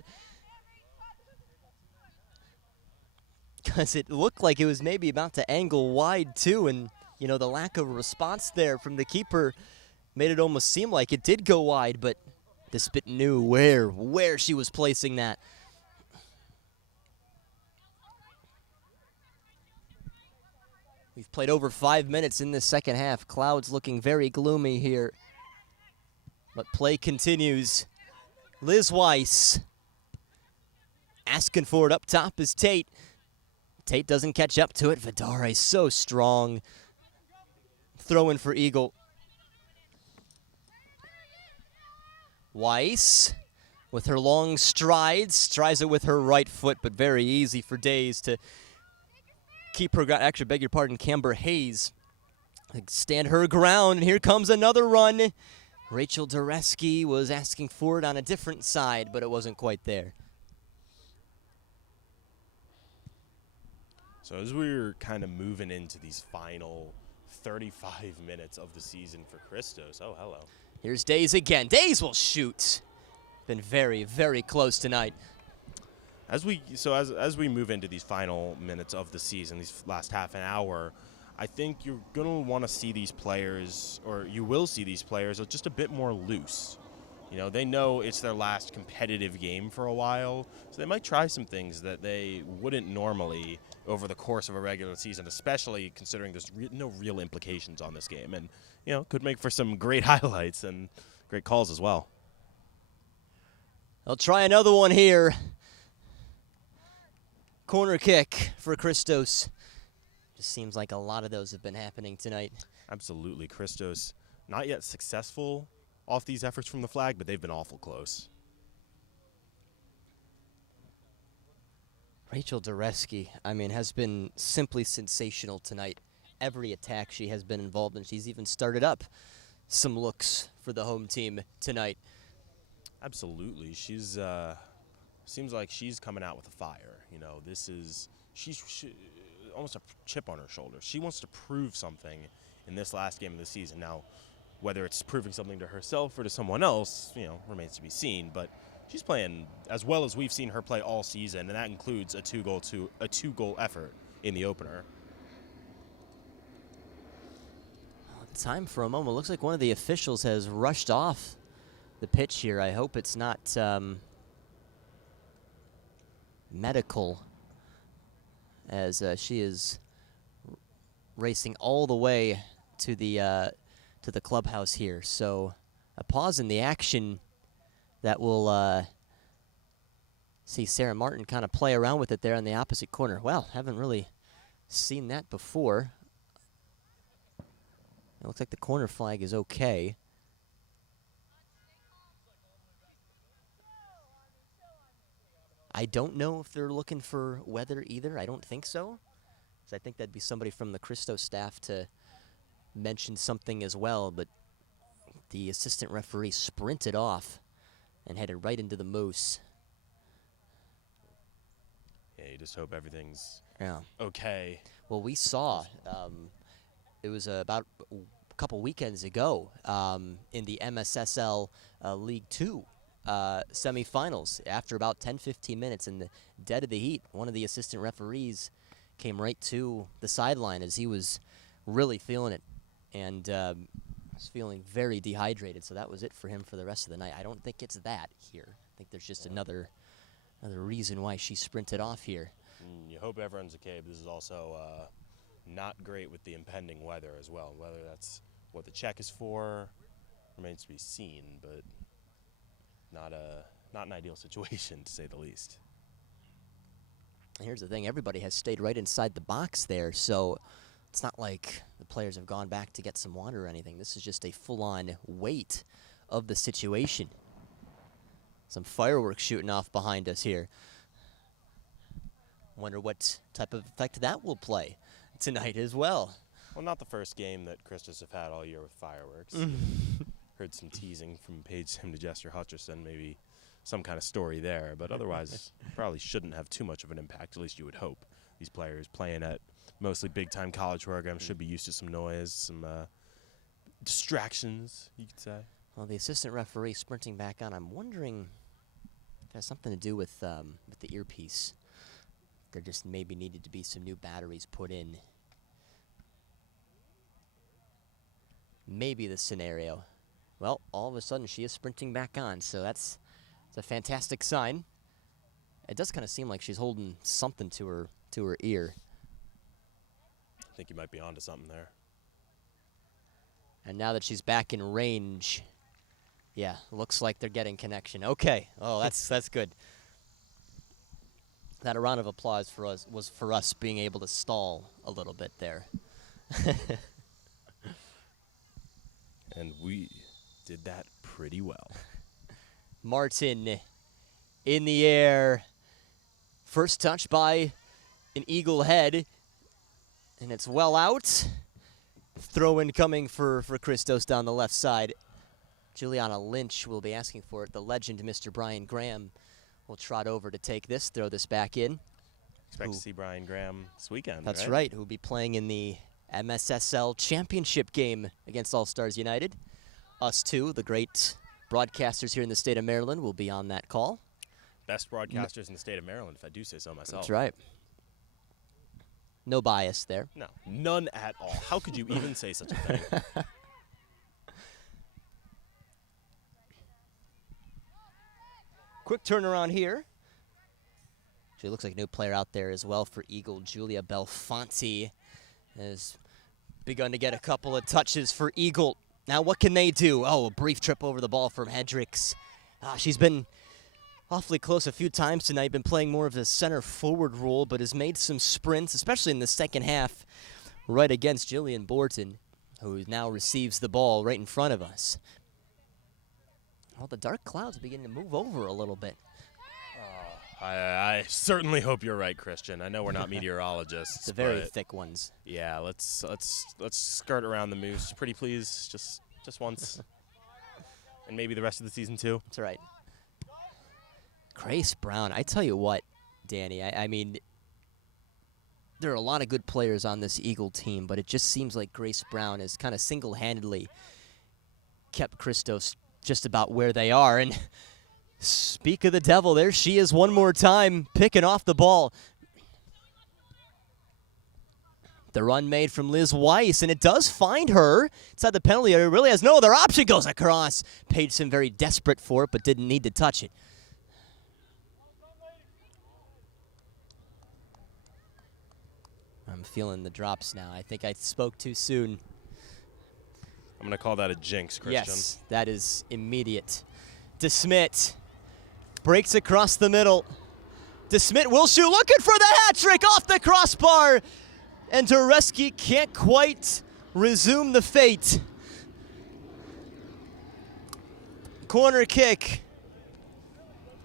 Because it looked like it was maybe about to angle wide, too, and, you know, the lack of response there from the keeper made it almost seem like it did go wide, but DeSmit knew where she was placing that. We've played over 5 minutes in this second half. Clouds looking very gloomy here. But play continues. Liz Weiss asking for it up top is Tate. Tate doesn't catch up to it. Vidare so strong. Throw in for Eagle. Weiss with her long strides. Tries it with her right foot, but very easy for Days to keep her, actually beg your pardon, Camber Hayes. Stand her ground, and here comes another run. Rachel Dureski was asking for it on a different side, but it wasn't quite there. So as we're kind of moving into these final 35 minutes of the season for Christos, oh, hello. Here's Days again. Days will shoot. Been very, very close tonight. As we move into these final minutes of the season, these last half an hour, I think you're going to want to see these players, or you will see these players, just a bit more loose. You know, they know it's their last competitive game for a while, so they might try some things that they wouldn't normally over the course of a regular season, especially considering there's no real implications on this game. And, you know, could make for some great highlights and great calls as well. They'll try another one here. Corner kick for Christos. Just seems like a lot of those have been happening tonight. Absolutely. Christos not yet successful off these efforts from the flag, but they've been awful close. Rachel Dureski, I mean, has been simply sensational tonight. Every attack she has been involved in. She's even started up some looks for the home team tonight. Absolutely. She's seems like she's coming out with a fire. You know, she's almost a chip on her shoulder. She wants to prove something in this last game of the season. Now, whether it's proving something to herself or to someone else, you know, remains to be seen. But she's playing as well as we've seen her play all season, and that includes a two-goal effort in the opener. Time for a moment. Looks like one of the officials has rushed off the pitch here. I hope it's not medical, as she is racing all the way to the clubhouse here. So a pause in the action that will see Sarah Martin kind of play around with it there in the opposite corner. Well, haven't really seen that before. It looks like the corner flag is okay. I don't know if they're looking for weather either. I don't think so. So I think that'd be somebody from the Christos staff to mention something as well. But the assistant referee sprinted off and headed right into the Moose. Yeah, you just hope everything's okay. Well, we saw, it was about a couple weekends ago in the MSSL League 2 semifinals. After about 10-15 minutes in the dead of the heat, one of the assistant referees came right to the sideline as he was really feeling it and was feeling very dehydrated. So that was it for him for the rest of the night. I don't think it's that here. I think there's just another reason why she sprinted off here. You hope everyone's okay, but this is also not great with the impending weather as well. Whether that's what the check is for remains to be seen, but not an ideal situation, to say the least. Here's the thing, everybody has stayed right inside the box there, so it's not like the players have gone back to get some water or anything. This is just a full-on weight of the situation. Some fireworks shooting off behind us here. Wonder what type of effect that will play tonight as well. Well, not the first game that Christos have had all year with fireworks. Heard some teasing from Paige Sim to Jester Hutcherson, maybe some kind of story there, but otherwise probably shouldn't have too much of an impact, at least you would hope. These players playing at mostly big-time college programs should be used to some noise, some distractions, you could say. Well, the assistant referee sprinting back on, I'm wondering if it has something to do with the earpiece. There just maybe needed to be some new batteries put in. Maybe the scenario. Well, all of a sudden she is sprinting back on, so that's a fantastic sign. It does kind of seem like she's holding something to her ear. I think you might be onto something there. And now that she's back in range, yeah, looks like they're getting connection. Okay. Oh, that's good. That a round of applause for us was for us being able to stall a little bit there. And we did that pretty well. Martin in the air. First touch by an Eagle head. And it's well out. Throw-in coming for Christos down the left side. Juliana Lynch will be asking for it. The legend, Mr. Brian Graham, will trot over to take this, throw this back in. Expect to see Brian Graham this weekend, That's right, who'll be playing in the MSSL championship game against All-Stars United. Us too, the great broadcasters here in the state of Maryland, will be on that call. Best broadcasters in the state of Maryland, if I do say so myself. That's right. No bias there. No, none at all. How could you even say such a thing? Quick turnaround here. She looks like a new player out there as well for Eagle. Julia Belfonte has begun to get a couple of touches for Eagle. Now what can they do? Oh, a brief trip over the ball from Hendricks. She's been awfully close a few times tonight, been playing more of the center forward role, but has made some sprints, especially in the second half, right against Jillian Borton, who now receives the ball right in front of us. Well, the dark clouds are beginning to move over a little bit. I certainly hope you're right, Christian. I know we're not meteorologists. The very thick ones. Yeah, let's skirt around the moose, pretty please, just once, and maybe the rest of the season too. That's right. Grace Brown, I tell you what, Danny, I mean, there are a lot of good players on this Eagle team, but it just seems like Grace Brown has kind of single-handedly kept Christos just about where they are. And speak of the devil, there she is one more time, picking off the ball. The run made from Liz Weiss, and it does find her inside the penalty area. It really has no other option. Goes across. Paige Sim very desperate for it, but didn't need to touch it. I'm feeling the drops now. I think I spoke too soon. I'm going to call that a jinx, Christian. Yes, that is immediate. DeSmit breaks across the middle. DeSmit will shoot, looking for the hat trick off the crossbar. And Dureski can't quite resume the fate. Corner kick.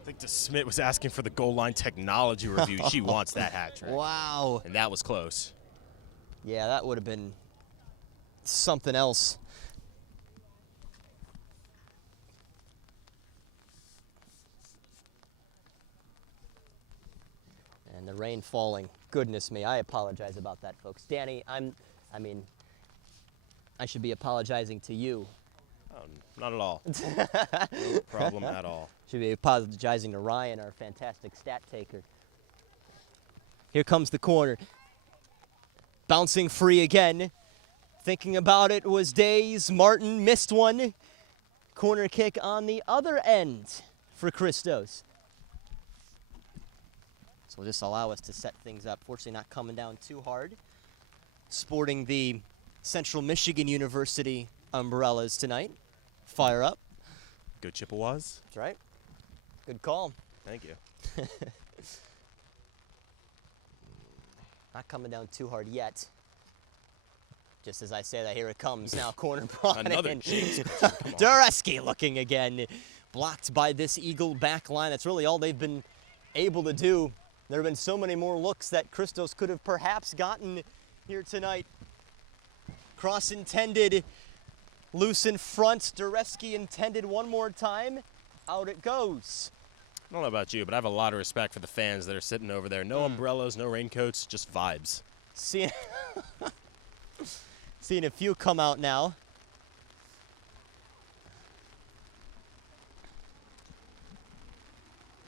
I think DeSmit was asking for the goal line technology review. She wants that hat trick. Wow. And that was close. Yeah, that would have been something else. And the rain falling. Goodness me, I apologize about that, folks. Danny, I should be apologizing to you. Not at all. No problem at all. Should be apologizing to Ryan, our fantastic stat taker. Here comes the corner. Bouncing free again. Thinking about it was Days. Martin missed one. Corner kick on the other end for Christos. So we'll just allow us to set things up. Fortunately not coming down too hard. Sporting the Central Michigan University umbrellas tonight. Fire up. Go Chippewas. That's right. Good call. Thank you. Not coming down too hard yet. Just as I say that, here it comes now. Corner brought Another in. jinx. Come on. Dureski looking again. Blocked by this Eagle back line. That's really all they've been able to do. There have been so many more looks that Christos could have perhaps gotten here tonight. Cross intended. Loose in front. Dureski intended one more time. Out it goes. I don't know about you, but I have a lot of respect for the fans that are sitting over there. No umbrellas, no raincoats, just vibes. Seeing a few come out now.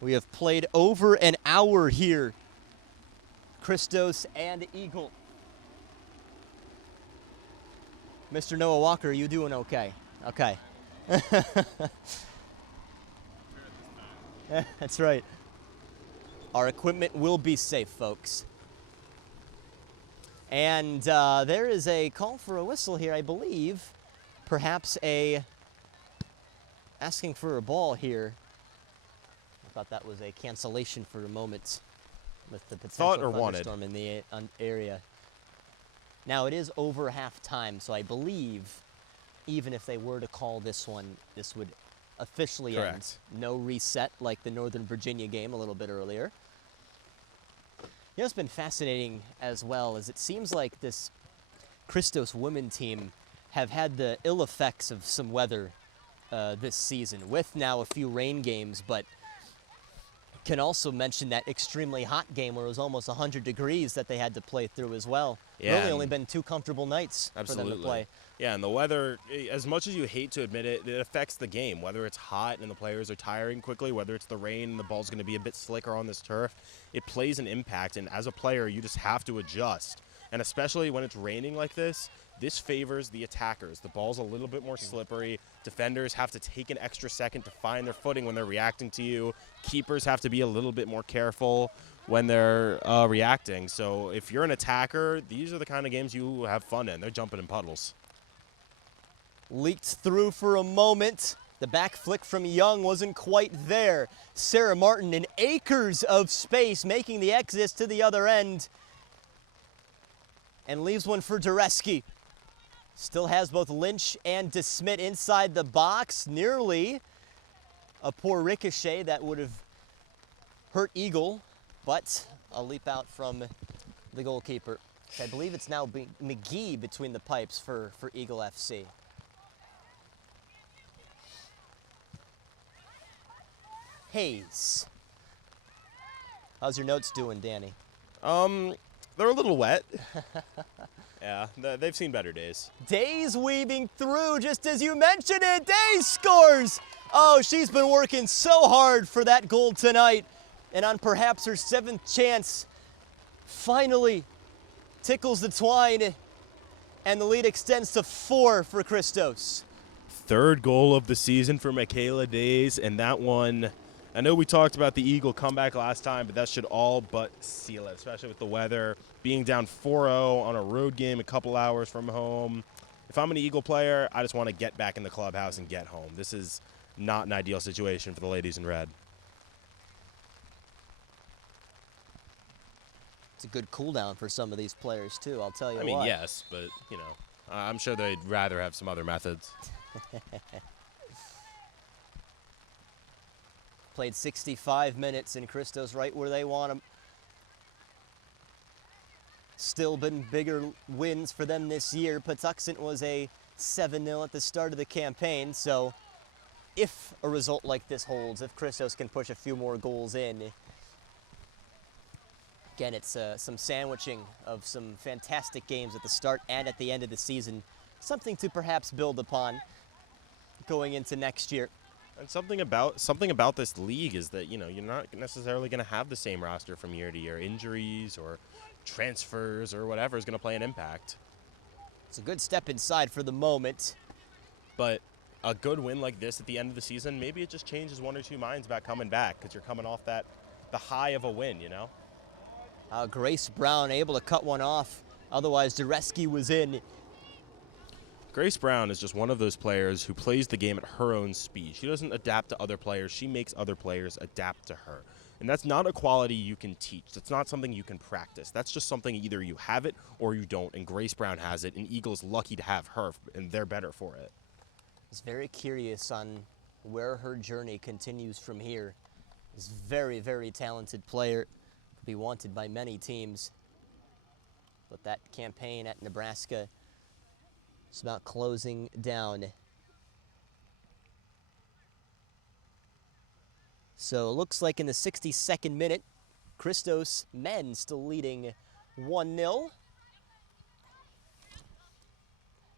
We have played over an hour here. Christos and Eagle. Mr. Noah Walker, are you doing okay? Okay. That's right. Our equipment will be safe, folks. And there is a call for a whistle here, I believe. Perhaps asking for a ball here. I thought that was a cancellation for a moment with the potential thunderstorm in the area. Now it is over halftime, so I believe even if they were to call this one, this would officially end. No reset like the Northern Virginia game a little bit earlier. You know, it's been fascinating as well, as it seems like this Christos women team have had the ill effects of some weather this season, with now a few rain games, but can also mention that extremely hot game where it was almost 100 degrees that they had to play through as well. Yeah, really only been 2 comfortable nights for them to play. Yeah, and the weather, as much as you hate to admit it, it affects the game. Whether it's hot and the players are tiring quickly, whether it's the rain and the ball's going to be a bit slicker on this turf, it plays an impact. And as a player, you just have to adjust. And especially when it's raining like this favors the attackers. The ball's a little bit more slippery. Defenders have to take an extra second to find their footing when they're reacting to you. Keepers have to be a little bit more careful when they're reacting. So if you're an attacker, these are the kind of games you have fun in. They're jumping in puddles. Leaked through for a moment. The back flick from Young wasn't quite there. Sarah Martin in acres of space, making the exodus to the other end. And leaves one for Dureski. Still has both Lynch and DeSmit inside the box. Nearly a poor ricochet that would have hurt Eagle, but a leap out from the goalkeeper. I believe it's now McGee between the pipes for Eagle FC. Hayes. How's your notes doing, Danny? They're a little wet. Yeah, they've seen better days. Days weaving through, just as you mentioned it. Days scores! Oh, she's been working so hard for that goal tonight. And on perhaps her 7th chance, finally tickles the twine. And the lead extends to 4 for Christos. 3rd goal of the season for Michaela Days, and that one, I know we talked about the Eagle comeback last time, but that should all but seal it, especially with the weather. Being down 4-0 on a road game a couple hours from home. If I'm an Eagle player, I just want to get back in the clubhouse and get home. This is not an ideal situation for the ladies in red. It's a good cool down for some of these players, too, I'll tell you I mean, yes, but, you know, I'm sure they'd rather have some other methods. Played 65 minutes, and Christos right where they want them. Still been bigger wins for them this year. Patuxent was a 7-0 at the start of the campaign, so if a result like this holds, if Christos can push a few more goals in, again, it's some sandwiching of some fantastic games at the start and at the end of the season. Something to perhaps build upon going into next year. And something about this league is that, you know, you're not necessarily going to have the same roster from year to year. Injuries or transfers or whatever is going to play an impact. It's a good step inside for the moment. But a good win like this at the end of the season, maybe it just changes 1 or 2 minds about coming back because you're coming off the high of a win, you know? Grace Brown able to cut one off. Otherwise, Dureski was in. Grace Brown is just one of those players who plays the game at her own speed. She doesn't adapt to other players. She makes other players adapt to her. And that's not a quality you can teach. That's not something you can practice. That's just something either you have it or you don't. And Grace Brown has it, and Eagle's lucky to have her, and they're better for it. I was very curious on where her journey continues from here. This very, very talented player, could be wanted by many teams. But that campaign at Nebraska is about closing down. So it looks like in the 62nd minute, Christos men still leading 1-0.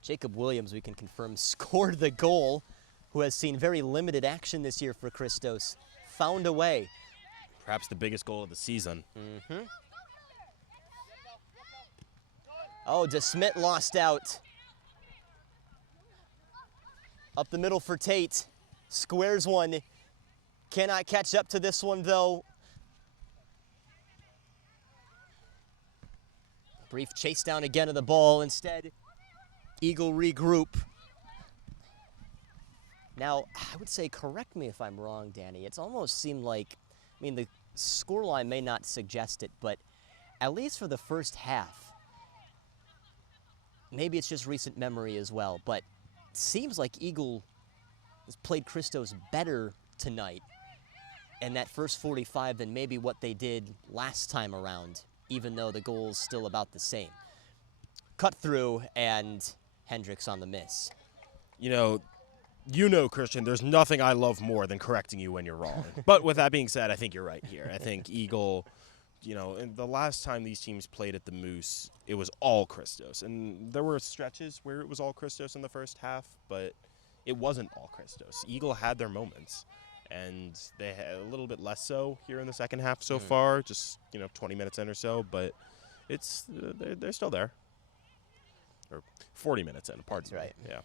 Jacob Williams, we can confirm, scored the goal, who has seen very limited action this year for Christos. Found a way. Perhaps the biggest goal of the season. Oh, DeSmit lost out. Up the middle for Tate. Squares one. Cannot catch up to this one, though. Brief chase down again of the ball. Instead, Eagle regroup. Now, I would say, correct me if I'm wrong, Danny. It's almost seemed like, I mean, the scoreline may not suggest it, but at least for the first half, maybe it's just recent memory as well, but it seems like Eagle has played Christos better tonight in that first 45 than maybe what they did last time around, even though the goal's still about the same. Cut through, and Hendricks on the miss. You know, Christian, there's nothing I love more than correcting you when you're wrong. But with that being said, I think you're right here. I think Eagle, and the last time these teams played at the Moose, it was all Christos. And there were stretches where it was all Christos in the first half, but it wasn't all Christos. Eagle had their moments, and they had a little bit less so here in the second half so far, just, 20 minutes in or so, but they're still there. Or 40 minutes in, pardon me. That's right. Yeah.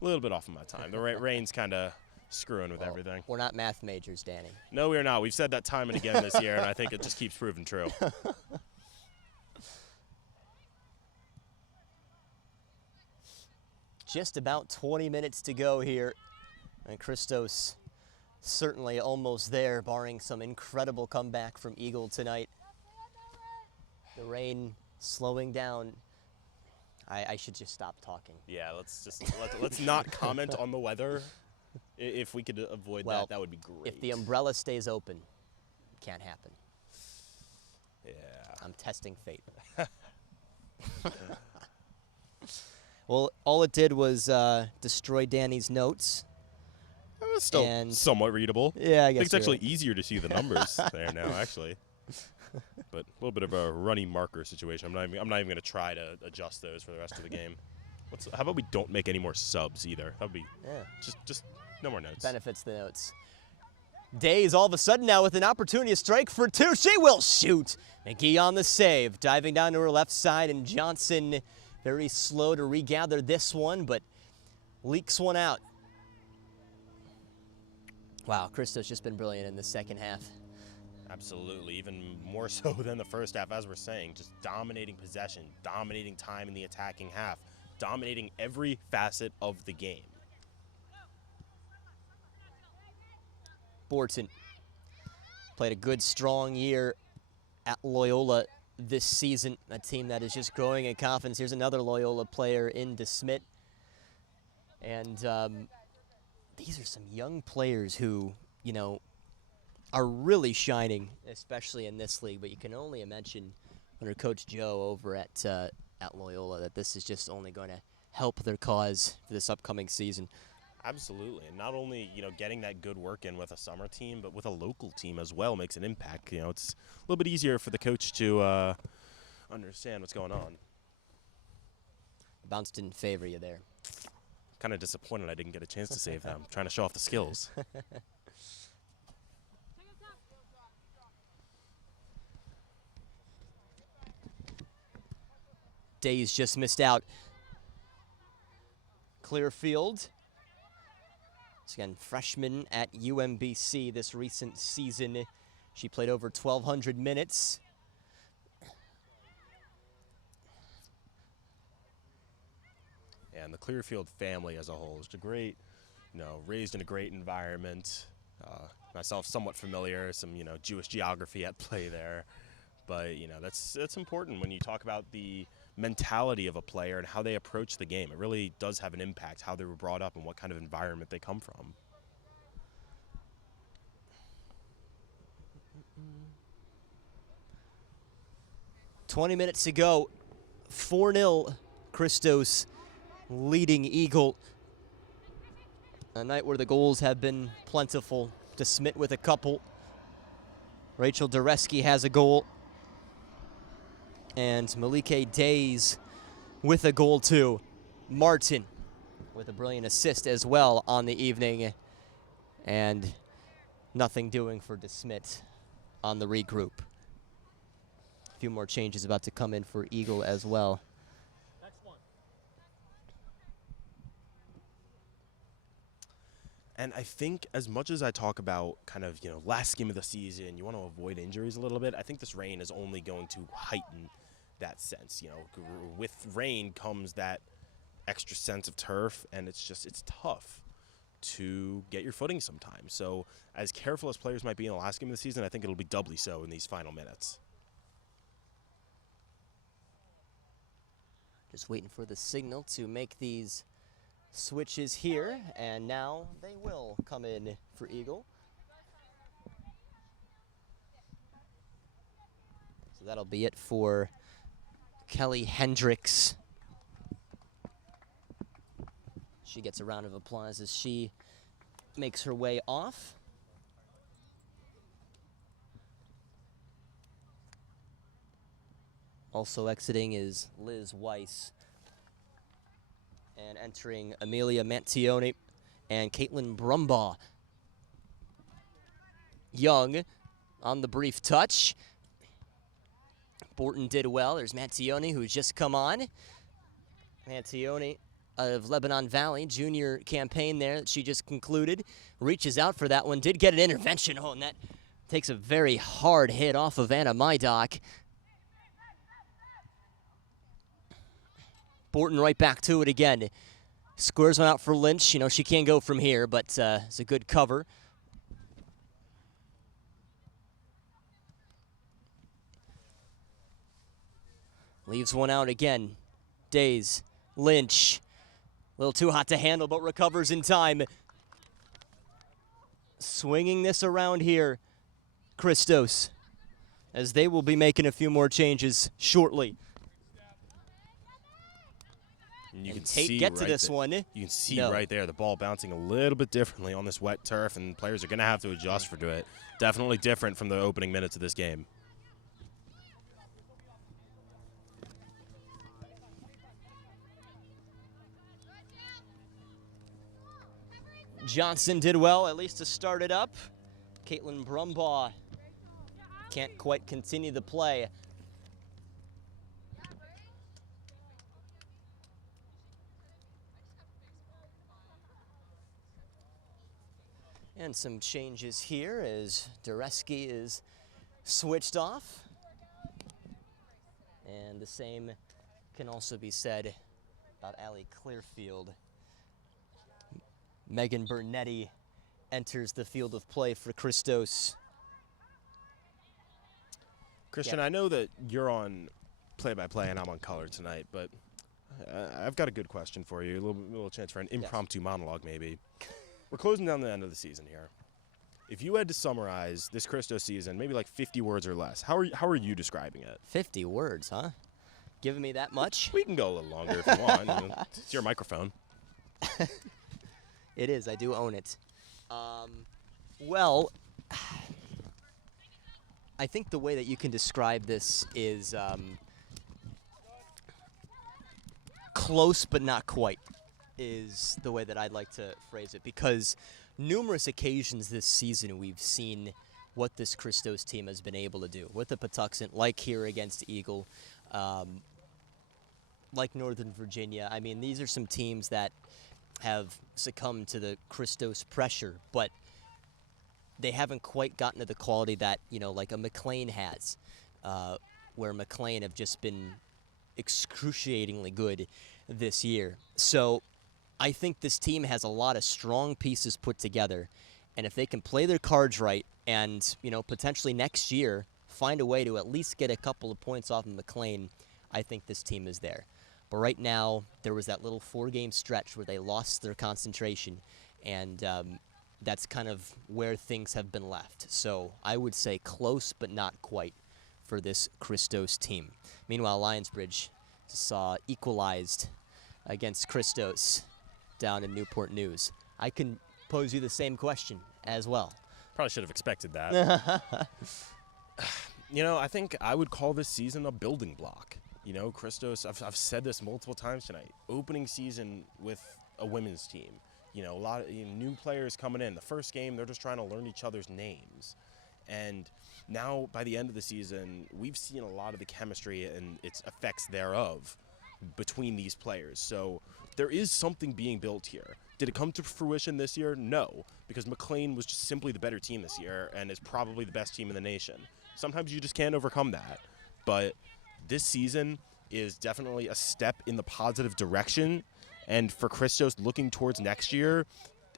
A little bit off of my time. The rain's kind of screwing with everything. We're not math majors, Danny. No, we're not. We've said that time and again this year, and I think it just keeps proving true. Just about 20 minutes to go here, and Christos certainly almost there, barring some incredible comeback from Eagle tonight. The rain slowing down. I should just stop talking. Yeah, let's not comment on the weather. If we could avoid that would be great. If the umbrella stays open, it can't happen. Yeah. I'm testing fate. Well, all it did was destroy Danny's notes. It was still somewhat readable. Yeah, I guess think it's actually easier to see the numbers there now, actually. But a little bit of a runny marker situation. I'm not even going to try to adjust those for the rest of the game. How about we don't make any more subs either? That would be just no more notes. Benefits the notes. Days all of a sudden now with an opportunity to strike for two. She will shoot. McGee on the save. Diving down to her left side, and Johnson very slow to regather this one, but leaks one out. Wow, Christos just been brilliant in the second half. Absolutely, even more so than the first half, as we're saying. Just dominating possession, dominating time in the attacking half, dominating every facet of the game. Borton played a good, strong year at Loyola this season, a team that is just growing in confidence. Here's another Loyola player in DeSmit. And these are some young players who, are really shining, especially in this league. But you can only imagine under Coach Joe over at Loyola that this is just only going to help their cause for this upcoming season. Absolutely, and not only getting that good work in with a summer team, but with a local team as well makes an impact. It's a little bit easier for the coach to understand what's going on. Bounce didn't favor you there. Kind of disappointed I didn't get a chance to save them. Trying to show off the skills. Days just missed out. Clearfield. So again, freshman at UMBC this recent season. She played over 1,200 minutes. and the Clearfield family as a whole. It's a great, raised in a great environment. Myself somewhat familiar, some, Jewish geography at play there. But, that's important when you talk about the mentality of a player and how they approach the game. It really does have an impact, how they were brought up and what kind of environment they come from. "20 minutes to go. 4-0, Christos leading Eagle. A night where the goals have been plentiful. DeSmit with a couple. Rachel Dureski has a goal. And Malike Days with a goal too. Martin with a brilliant assist as well on the evening. And nothing doing for DeSmit on the regroup. A few more changes about to come in for Eagle as well. And I think as much as I talk about kind of, last game of the season, you want to avoid injuries a little bit, I think this rain is only going to heighten that sense. With rain comes that extra sense of turf, and it's tough to get your footing sometimes. So as careful as players might be in the last game of the season, I think it'll be doubly so in these final minutes. Just waiting for the signal to make these switches here, and now they will come in for Eagle. So that'll be it for Kelly Hendricks. She gets a round of applause as she makes her way off. Also exiting is Liz Weiss. And entering Amelia Mantione and Caitlin Brumbaugh. Young on the brief touch. Borton did well. There's Mantione, who's just come on. Mantione of Lebanon Valley, junior campaign there that she just concluded. Reaches out for that one. Did get an intervention. Oh, and that takes a very hard hit off of Anna Mydock. Borton right back to it again. Squares one out for Lynch. She can't go from here, but it's a good cover. Leaves one out again. Days. Lynch. A little too hot to handle, but recovers in time. Swinging this around here, Christos, as they will be making a few more changes shortly. And you can Tate see get to this one. You can see right there the ball bouncing a little bit differently on this wet turf, and players are going to have to adjust to it. Definitely different from the opening minutes of this game. Johnson did well, at least to start it up. Caitlin Brumbaugh can't quite continue the play. And some changes here as Dureski is switched off. And the same can also be said about Allie Clearfield. Megan Bernetti enters the field of play for Christos. Christian, I know that you're on play-by-play and I'm on color tonight, but I've got a good question for you, a little chance for an impromptu monologue maybe. We're closing down the end of the season here. If you had to summarize this Christos season, maybe like 50 words or less, how are you describing it? 50 words, huh? Giving me that much? We can go a little longer if you want. It's your microphone. It is. I do own it. Well, I think the way that you can describe this is close but not quite is the way that I'd like to phrase it, because numerous occasions this season we've seen what this Christos team has been able to do with the Patuxent, like here against Eagle, like Northern Virginia. I mean, these are some teams that have succumbed to the Christos pressure, but they haven't quite gotten to the quality that, like a McLean has, where McLean have just been excruciatingly good this year. So I think this team has a lot of strong pieces put together, and if they can play their cards right and, potentially next year find a way to at least get a couple of points off of McLean, I think this team is there. But right now, there was that little 4-game stretch where they lost their concentration, and that's kind of where things have been left. So I would say close, but not quite for this Christos team. Meanwhile, Lionsbridge saw equalized against Christos down in Newport News. I can pose you the same question as well. Probably should have expected that. I think I would call this season a building block. Christos, I've said this multiple times tonight, opening season with a women's team. A lot of new players coming in. The first game, they're just trying to learn each other's names. And now, by the end of the season, we've seen a lot of the chemistry and its effects thereof between these players. So there is something being built here. Did it come to fruition this year? No, because McLean was just simply the better team this year and is probably the best team in the nation. Sometimes you just can't overcome that. But this season is definitely a step in the positive direction. And for Christos looking towards next year,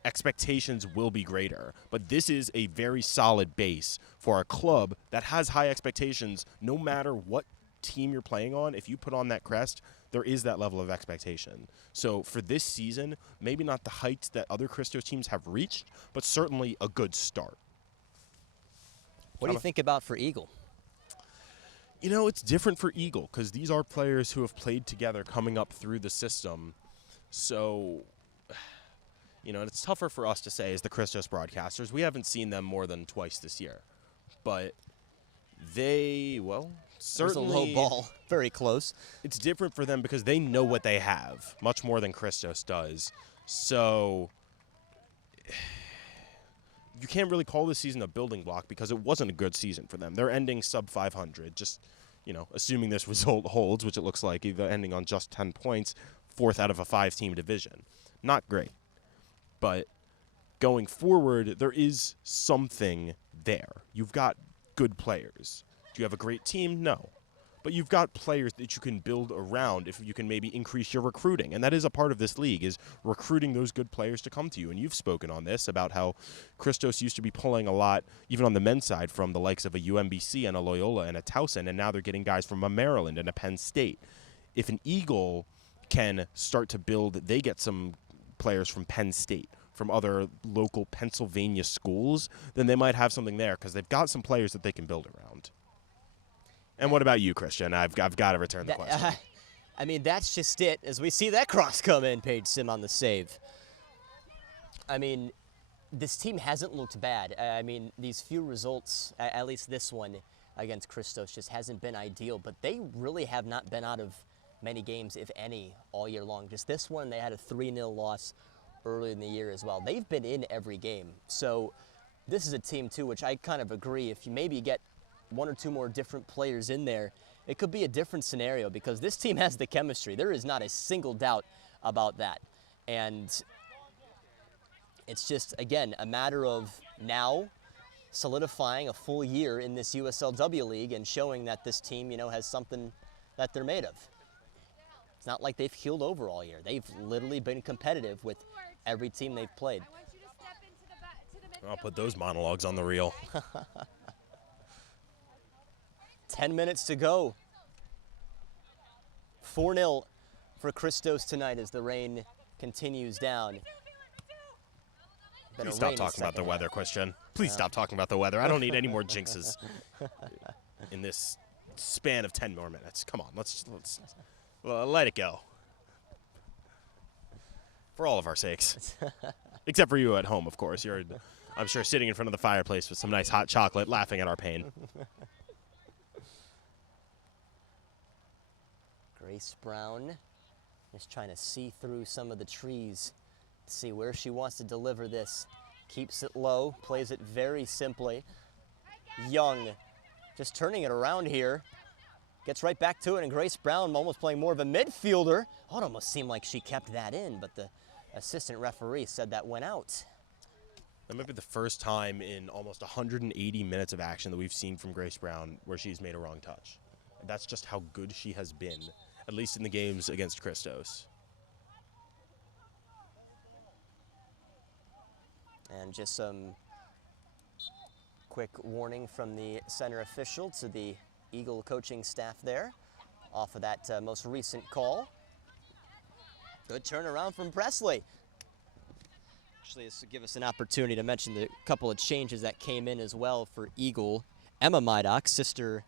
expectations will be greater. But this is a very solid base for a club that has high expectations no matter what team you're playing on. If you put on that crest, there is that level of expectation. So for this season, maybe not the heights that other Christos teams have reached, but certainly a good start. What do you think about for Eagle? It's different for Eagle because these are players who have played together coming up through the system. So, and it's tougher for us to say as the Christos broadcasters. We haven't seen them more than twice this year. But they, certainly... There's a low ball. Very close. It's different for them because they know what they have, much more than Christos does. So, you can't really call this season a building block because it wasn't a good season for them. They're ending sub 500, just, assuming this result holds, which it looks like, either ending on just 10 points, 4th out of a 5-team division. Not great. But going forward, there is something there. You've got good players. Do you have a great team? No. But you've got players that you can build around if you can maybe increase your recruiting. And that is a part of this league, is recruiting those good players to come to you. And you've spoken on this about how Christos used to be pulling a lot, even on the men's side, from the likes of a UMBC and a Loyola and a Towson, and now they're getting guys from a Maryland and a Penn State. If an Eagle can start to build, they get some players from Penn State, from other local Pennsylvania schools, then they might have something there because they've got some players that they can build around. And what about you, Christian? I've got to return the question. That's just it. As we see that cross come in, Paige Sim on the save. This team hasn't looked bad. These few results, at least this one against Christos, just hasn't been ideal. But they really have not been out of many games, if any, all year long. Just this one, they had a 3-0 loss earlier in the year as well. They've been in every game. So this is a team, too, which I kind of agree. If you maybe get one or two more different players in there, it could be a different scenario because this team has the chemistry. There is not a single doubt about that. And it's just, again, a matter of now solidifying a full year in this USLW league and showing that this team, has something that they're made of. It's not like they've keeled over all year. They've literally been competitive with every team they've played. I'll put those monologues on the reel. 10 minutes to go. 4-0 for Christos tonight as the rain continues down. Please stop talking about the weather, Christian. Please stop talking about the weather. I don't need any more jinxes in this span of 10 more minutes. Come on, let's let it go. For all of our sakes. Except for you at home, of course. You're, I'm sure, sitting in front of the fireplace with some nice hot chocolate, laughing at our pain. Grace Brown is trying to see through some of the trees to see where she wants to deliver this. Keeps it low, plays it very simply. Young just turning it around here. Gets right back to it, and Grace Brown almost playing more of a midfielder. Oh, it almost seemed like she kept that in, but the assistant referee said that went out. That might be the first time in almost 180 minutes of action that we've seen from Grace Brown where she's made a wrong touch. And that's just how good she has been, at least in the games against Christos. And just some quick warning from the center official to the Eagle coaching staff there off of that most recent call. Good turnaround from Presley. Actually, this will give us an opportunity to mention the couple of changes that came in as well for Eagle. Emma Mydock, sister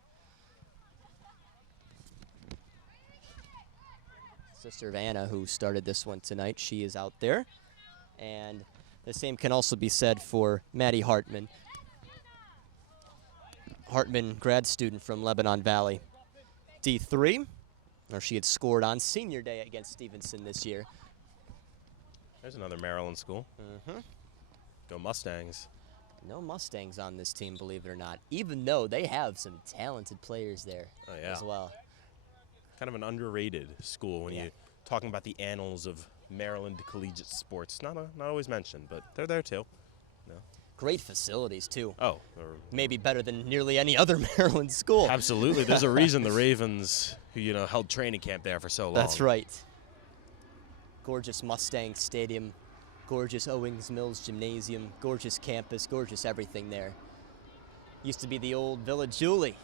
of Anna, who started this one tonight. She is out there. And the same can also be said for Maddie Hartman. Hartman, grad student from Lebanon Valley. D3, or she had scored on senior day against Stevenson this year. There's another Maryland school. Go Mustangs. No Mustangs on this team, believe it or not, even though they have some talented players there as well. Kind of an underrated school when you're talking about the annals of Maryland collegiate sports. Not always mentioned, but they're there too. No. Great facilities too. Oh. Maybe better than nearly any other Maryland school. Absolutely. There's a reason the Ravens, who, held training camp there for so long. That's right. Gorgeous Mustang Stadium, gorgeous Owings Mills Gymnasium, gorgeous campus, gorgeous everything there. Used to be the old Villa Julie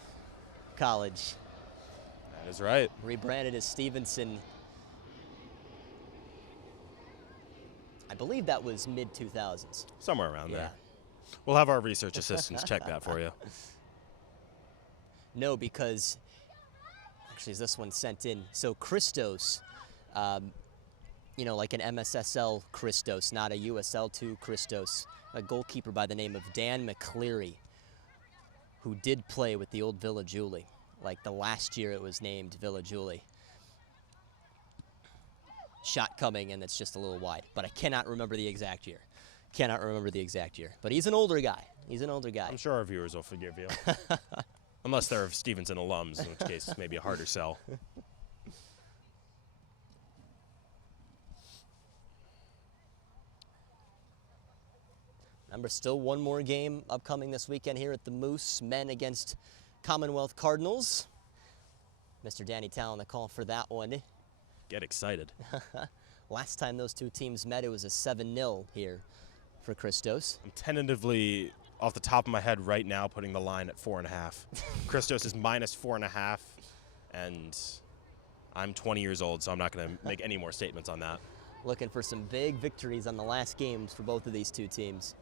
College. That is right. Rebranded as Stevenson. I believe that was mid-2000s. Somewhere around there. We'll have our research assistants check that for you. No, because actually, is this one sent in? So Christos, like an MSSL Christos, not a USL 2 Christos, a goalkeeper by the name of Dan McCleary, who did play with the old Villa Julie. Like the last year it was named Villa Julie. Shot coming, and it's just a little wide. But I cannot remember the exact year. But he's an older guy. I'm sure our viewers will forgive you. Unless they're Stevenson alums, in which case maybe a harder sell. Remember, still one more game upcoming this weekend here at the Moose. Men against Commonwealth Cardinals. Mr. Danny Tal on the call for that one. Get excited. Last time those two teams met, it was a 7-0 here for Christos. I'm tentatively, off the top of my head right now, putting the line at 4.5. Christos is minus 4.5, and I'm 20 years old, so I'm not going to make any more statements on that. Looking for some big victories on the last games for both of these two teams.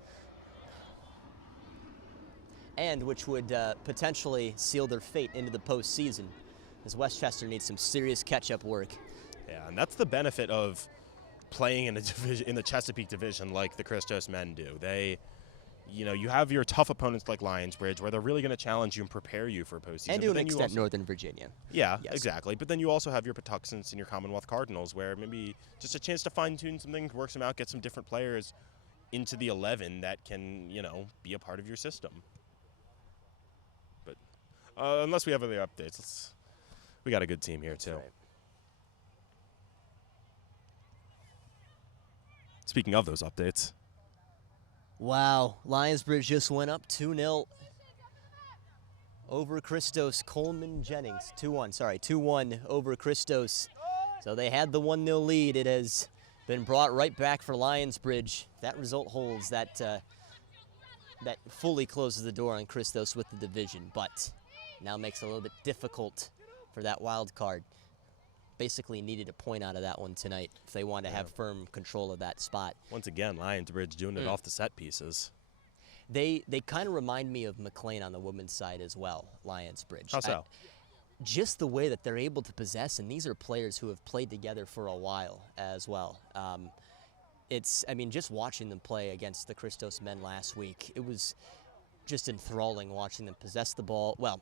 And which would potentially seal their fate into the postseason, as Westchester needs some serious catch-up work. Yeah, and that's the benefit of playing in a division, in the Chesapeake division, like the Christos men do. They, you have your tough opponents like Lionsbridge, where they're really going to challenge you and prepare you for a postseason. And to an extent, Northern Virginia. Yeah, yes. Exactly. But then you also have your Patuxents and your Commonwealth Cardinals, where maybe just a chance to fine-tune some things, work them out, get some different players into the 11 that can, be a part of your system. But unless we have other updates, we got a good team here, too. Right. Speaking of those updates. Wow, Lionsbridge just went up 2-0 over Christos. Coleman Jennings, 2-1 over Christos. So they had the 1-0 lead. It has been brought right back for Lionsbridge. That result holds. That fully closes the door on Christos with the division, but now makes it a little bit difficult for that wild card. Basically needed a point out of that one tonight if they want to have firm control of that spot. Once again, Lionsbridge doing it off the set pieces. They kind of remind me of McLean on the women's side as well, Lionsbridge. How so? Just the way that they're able to possess, and these are players who have played together for a while as well. Just watching them play against the Christos men last week, it was just enthralling watching them possess the ball. Well,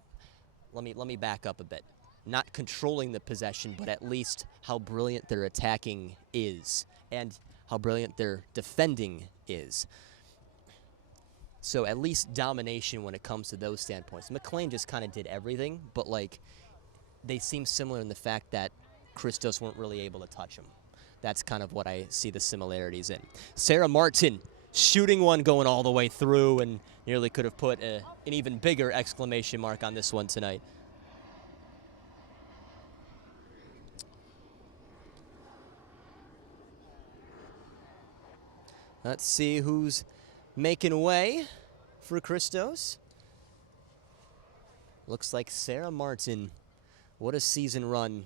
let me back up a bit. Not controlling the possession, but at least how brilliant their attacking is and how brilliant their defending is. So at least domination when it comes to those standpoints. McLean just kind of did everything, but they seem similar in the fact that Christos weren't really able to touch them. That's kind of what I see the similarities in. Sarah Martin shooting one going all the way through, and nearly could have put an even bigger exclamation mark on this one tonight. Let's see who's making way for Christos. Looks like Sarah Martin. What a season run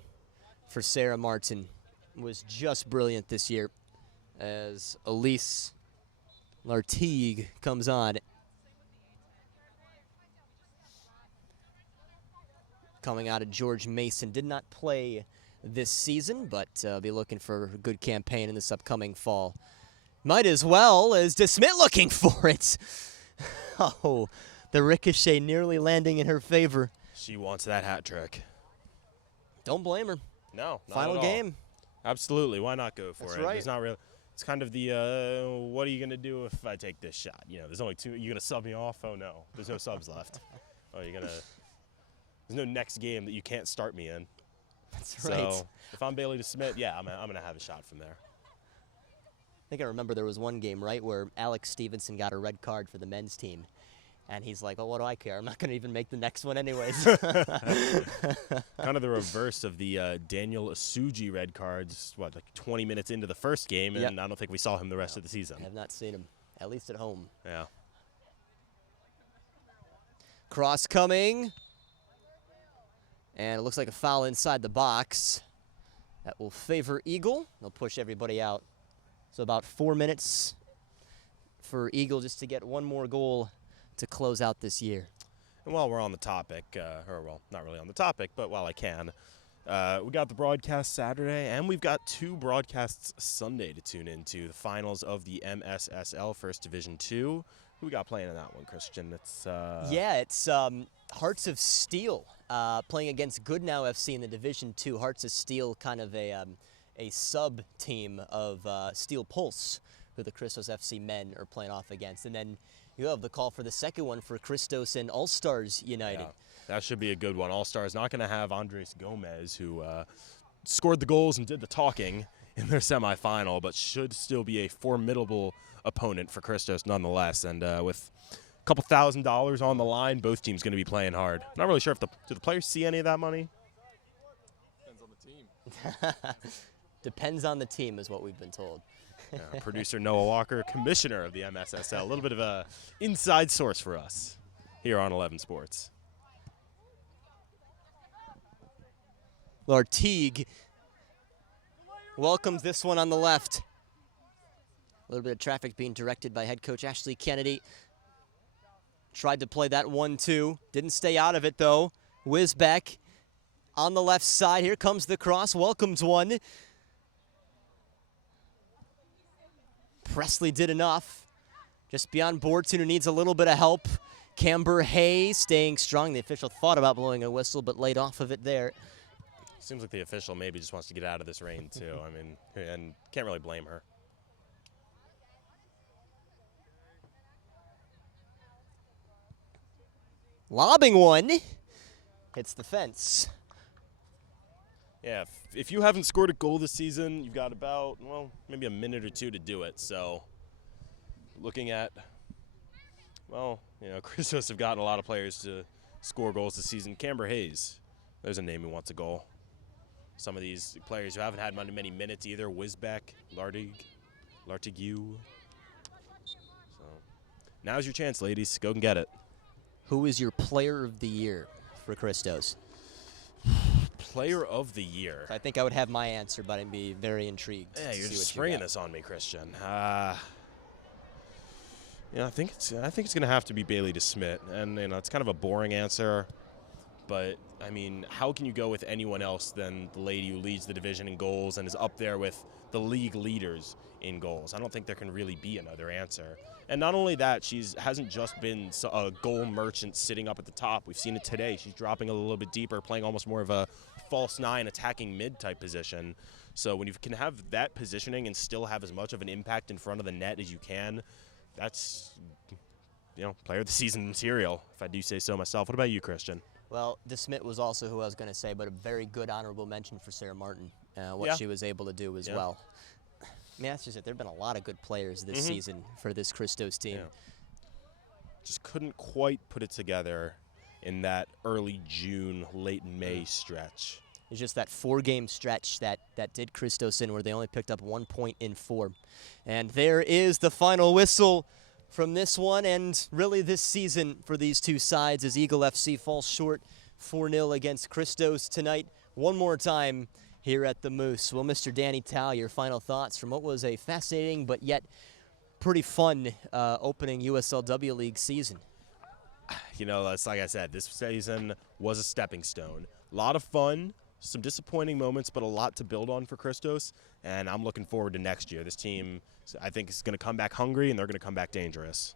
for Sarah Martin. Was just brilliant this year as Elise Lartigue comes on. Coming out of George Mason. Did not play this season, but be looking for a good campaign in this upcoming fall. Might as well as DeSmit looking for it. Oh, the ricochet nearly landing in her favor. She wants that hat trick. Don't blame her. No, not Final at all. game. Absolutely. Why not go for That's it? right. There's not really. It's kind of the what are you gonna do if I take this shot? You know, there's only two. You gonna sub me off? Oh no, there's no subs left. Oh, you're gonna. There's no next game that you can't start me in. That's right. So if I'm Bailey DeSmit, yeah, I'm gonna have a shot from there. I think I remember there was one game, right, where Alex Stevenson got a red card for the men's team. And he's like, oh, what do I care? I'm not going to even make the next one anyways. Kind of the reverse of the Daniel Asuji red cards, what, like 20 minutes into the first game, and Yep. I don't think we saw him the rest of the season. I have not seen him, at least at home. Yeah. Cross coming. And it looks like a foul inside the box. That will favor Eagle. They'll push everybody out. So about 4 minutes for Eagle just to get one more goal to close out this year. And while we're on the topic, or well, not really on the topic, but while I can, we got the broadcast Saturday, and we've got two broadcasts Sunday to tune into. The finals of the MSSL First Division 2. Who we got playing in that one, Christian? It's Yeah, it's Hearts of Steel playing against Goodnow FC in the Division 2. Hearts of Steel, kind of a sub team of Steel Pulse, who the Christos FC men are playing off against. And then you have the call for the second one for Christos and All Stars United. Yeah, that should be a good one. All Stars not going to have Andres Gomez, who scored the goals and did the talking in their semifinal, but should still be a formidable opponent for Christos nonetheless. And with a couple $1,000 on the line, both teams going to be playing hard. Not really sure if do the players see any of that money? Depends on the team. Depends on the team, is what we've been told. Producer Noah Walker, commissioner of the MSSL. A little bit of a inside source for us here on 11 Sports. Lartigue welcomes this one on the left. A little bit of traffic being directed by head coach Ashley Kennedy. Tried to play that 1-2. Didn't stay out of it, though. Wisbeck on the left side. Here comes the cross. Welcomes one. Presley did enough. Just beyond Borton, who needs a little bit of help. Camber Hay staying strong. The official thought about blowing a whistle, but laid off of it there. Seems like the official maybe just wants to get out of this rain, too. I mean, and can't really blame her. Lobbing one. Hits the fence. Yeah, if you haven't scored a goal this season, you've got about, well, maybe a minute or two to do it. So looking at, well, you know, Christos have gotten a lot of players to score goals this season. Camber Hayes, there's a name who wants a goal. Some of these players who haven't had many minutes either, Wisbeck, Lartigue. So now's your chance, ladies. Go and get it. Who is your player of the year for Christos? Player of the year. I think I would have my answer, but I'd be very intrigued. Yeah, to you're see just what springing you got. this on me, Christian. I think it's gonna have to be Bailey DeSmit, and you know it's kind of a boring answer, but I mean, how can you go with anyone else than the lady who leads the division in goals and is up there with the league leaders in goals? I don't think there can really be another answer. And not only that, hasn't just been a goal merchant sitting up at the top. We've seen it today. She's dropping a little bit deeper, playing almost more of a false nine, attacking mid type position. So when you can have that positioning and still have as much of an impact in front of the net as you can, that's, you know, player of the season material, if I do say so myself. What about you, Christian? Well, DeSmit was also who I was going to say, but a very good honorable mention for Sarah Martin, what Yeah. she was able to do as Yeah. well. I mean, that's just it. There have been a lot of good players this season for this Christos team. Yeah. Just couldn't quite put it together in that early June, late May stretch. It's just that 4-game stretch that did Christos in, where they only picked up 1 point in 4. And there is the final whistle from this one and really this season for these two sides as Eagle FC falls short 4-0 against Christos tonight. One more time here at the Moose. Well, Mr. Danny Tao, your final thoughts from what was a fascinating but yet pretty fun opening USLW League season. You know, it's like I said, this season was a stepping stone. A lot of fun, some disappointing moments, but a lot to build on for Christos, and I'm looking forward to next year. This team, I think, is going to come back hungry, and they're going to come back dangerous.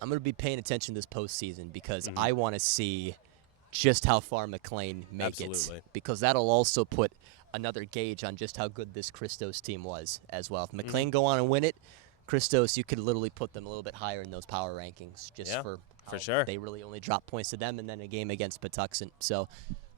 I'm going to be paying attention to this postseason because I want to see just how far McLean make it, because that'll also put another gauge on just how good this Christos team was as well. If McLean go on and win it, Christos, you could literally put them a little bit higher in those power rankings just for sure. They really only drop points to them and then a game against Patuxent. So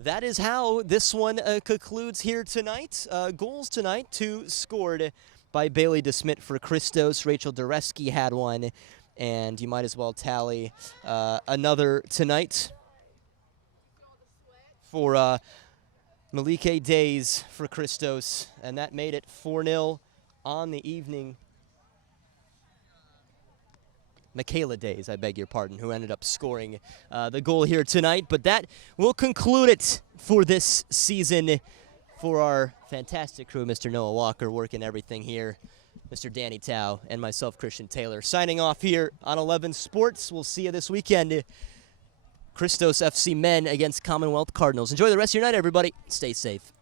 that is how this one concludes here tonight. Goals tonight, 2 scored by Bailey DeSmit for Christos. Rachel Dureski had one, and you might as well tally another tonight for Malike Days for Christos, and that made it 4-0 on the evening. Michaela Days, I beg your pardon, who ended up scoring the goal here tonight. But that will conclude it for this season for our fantastic crew, Mr. Noah Walker working everything here, Mr. Danny Tao, and myself, Christian Taylor. Signing off here on 11 Sports. We'll see you this weekend. Christos FC men against Commonwealth Cardinals. Enjoy the rest of your night, everybody. Stay safe.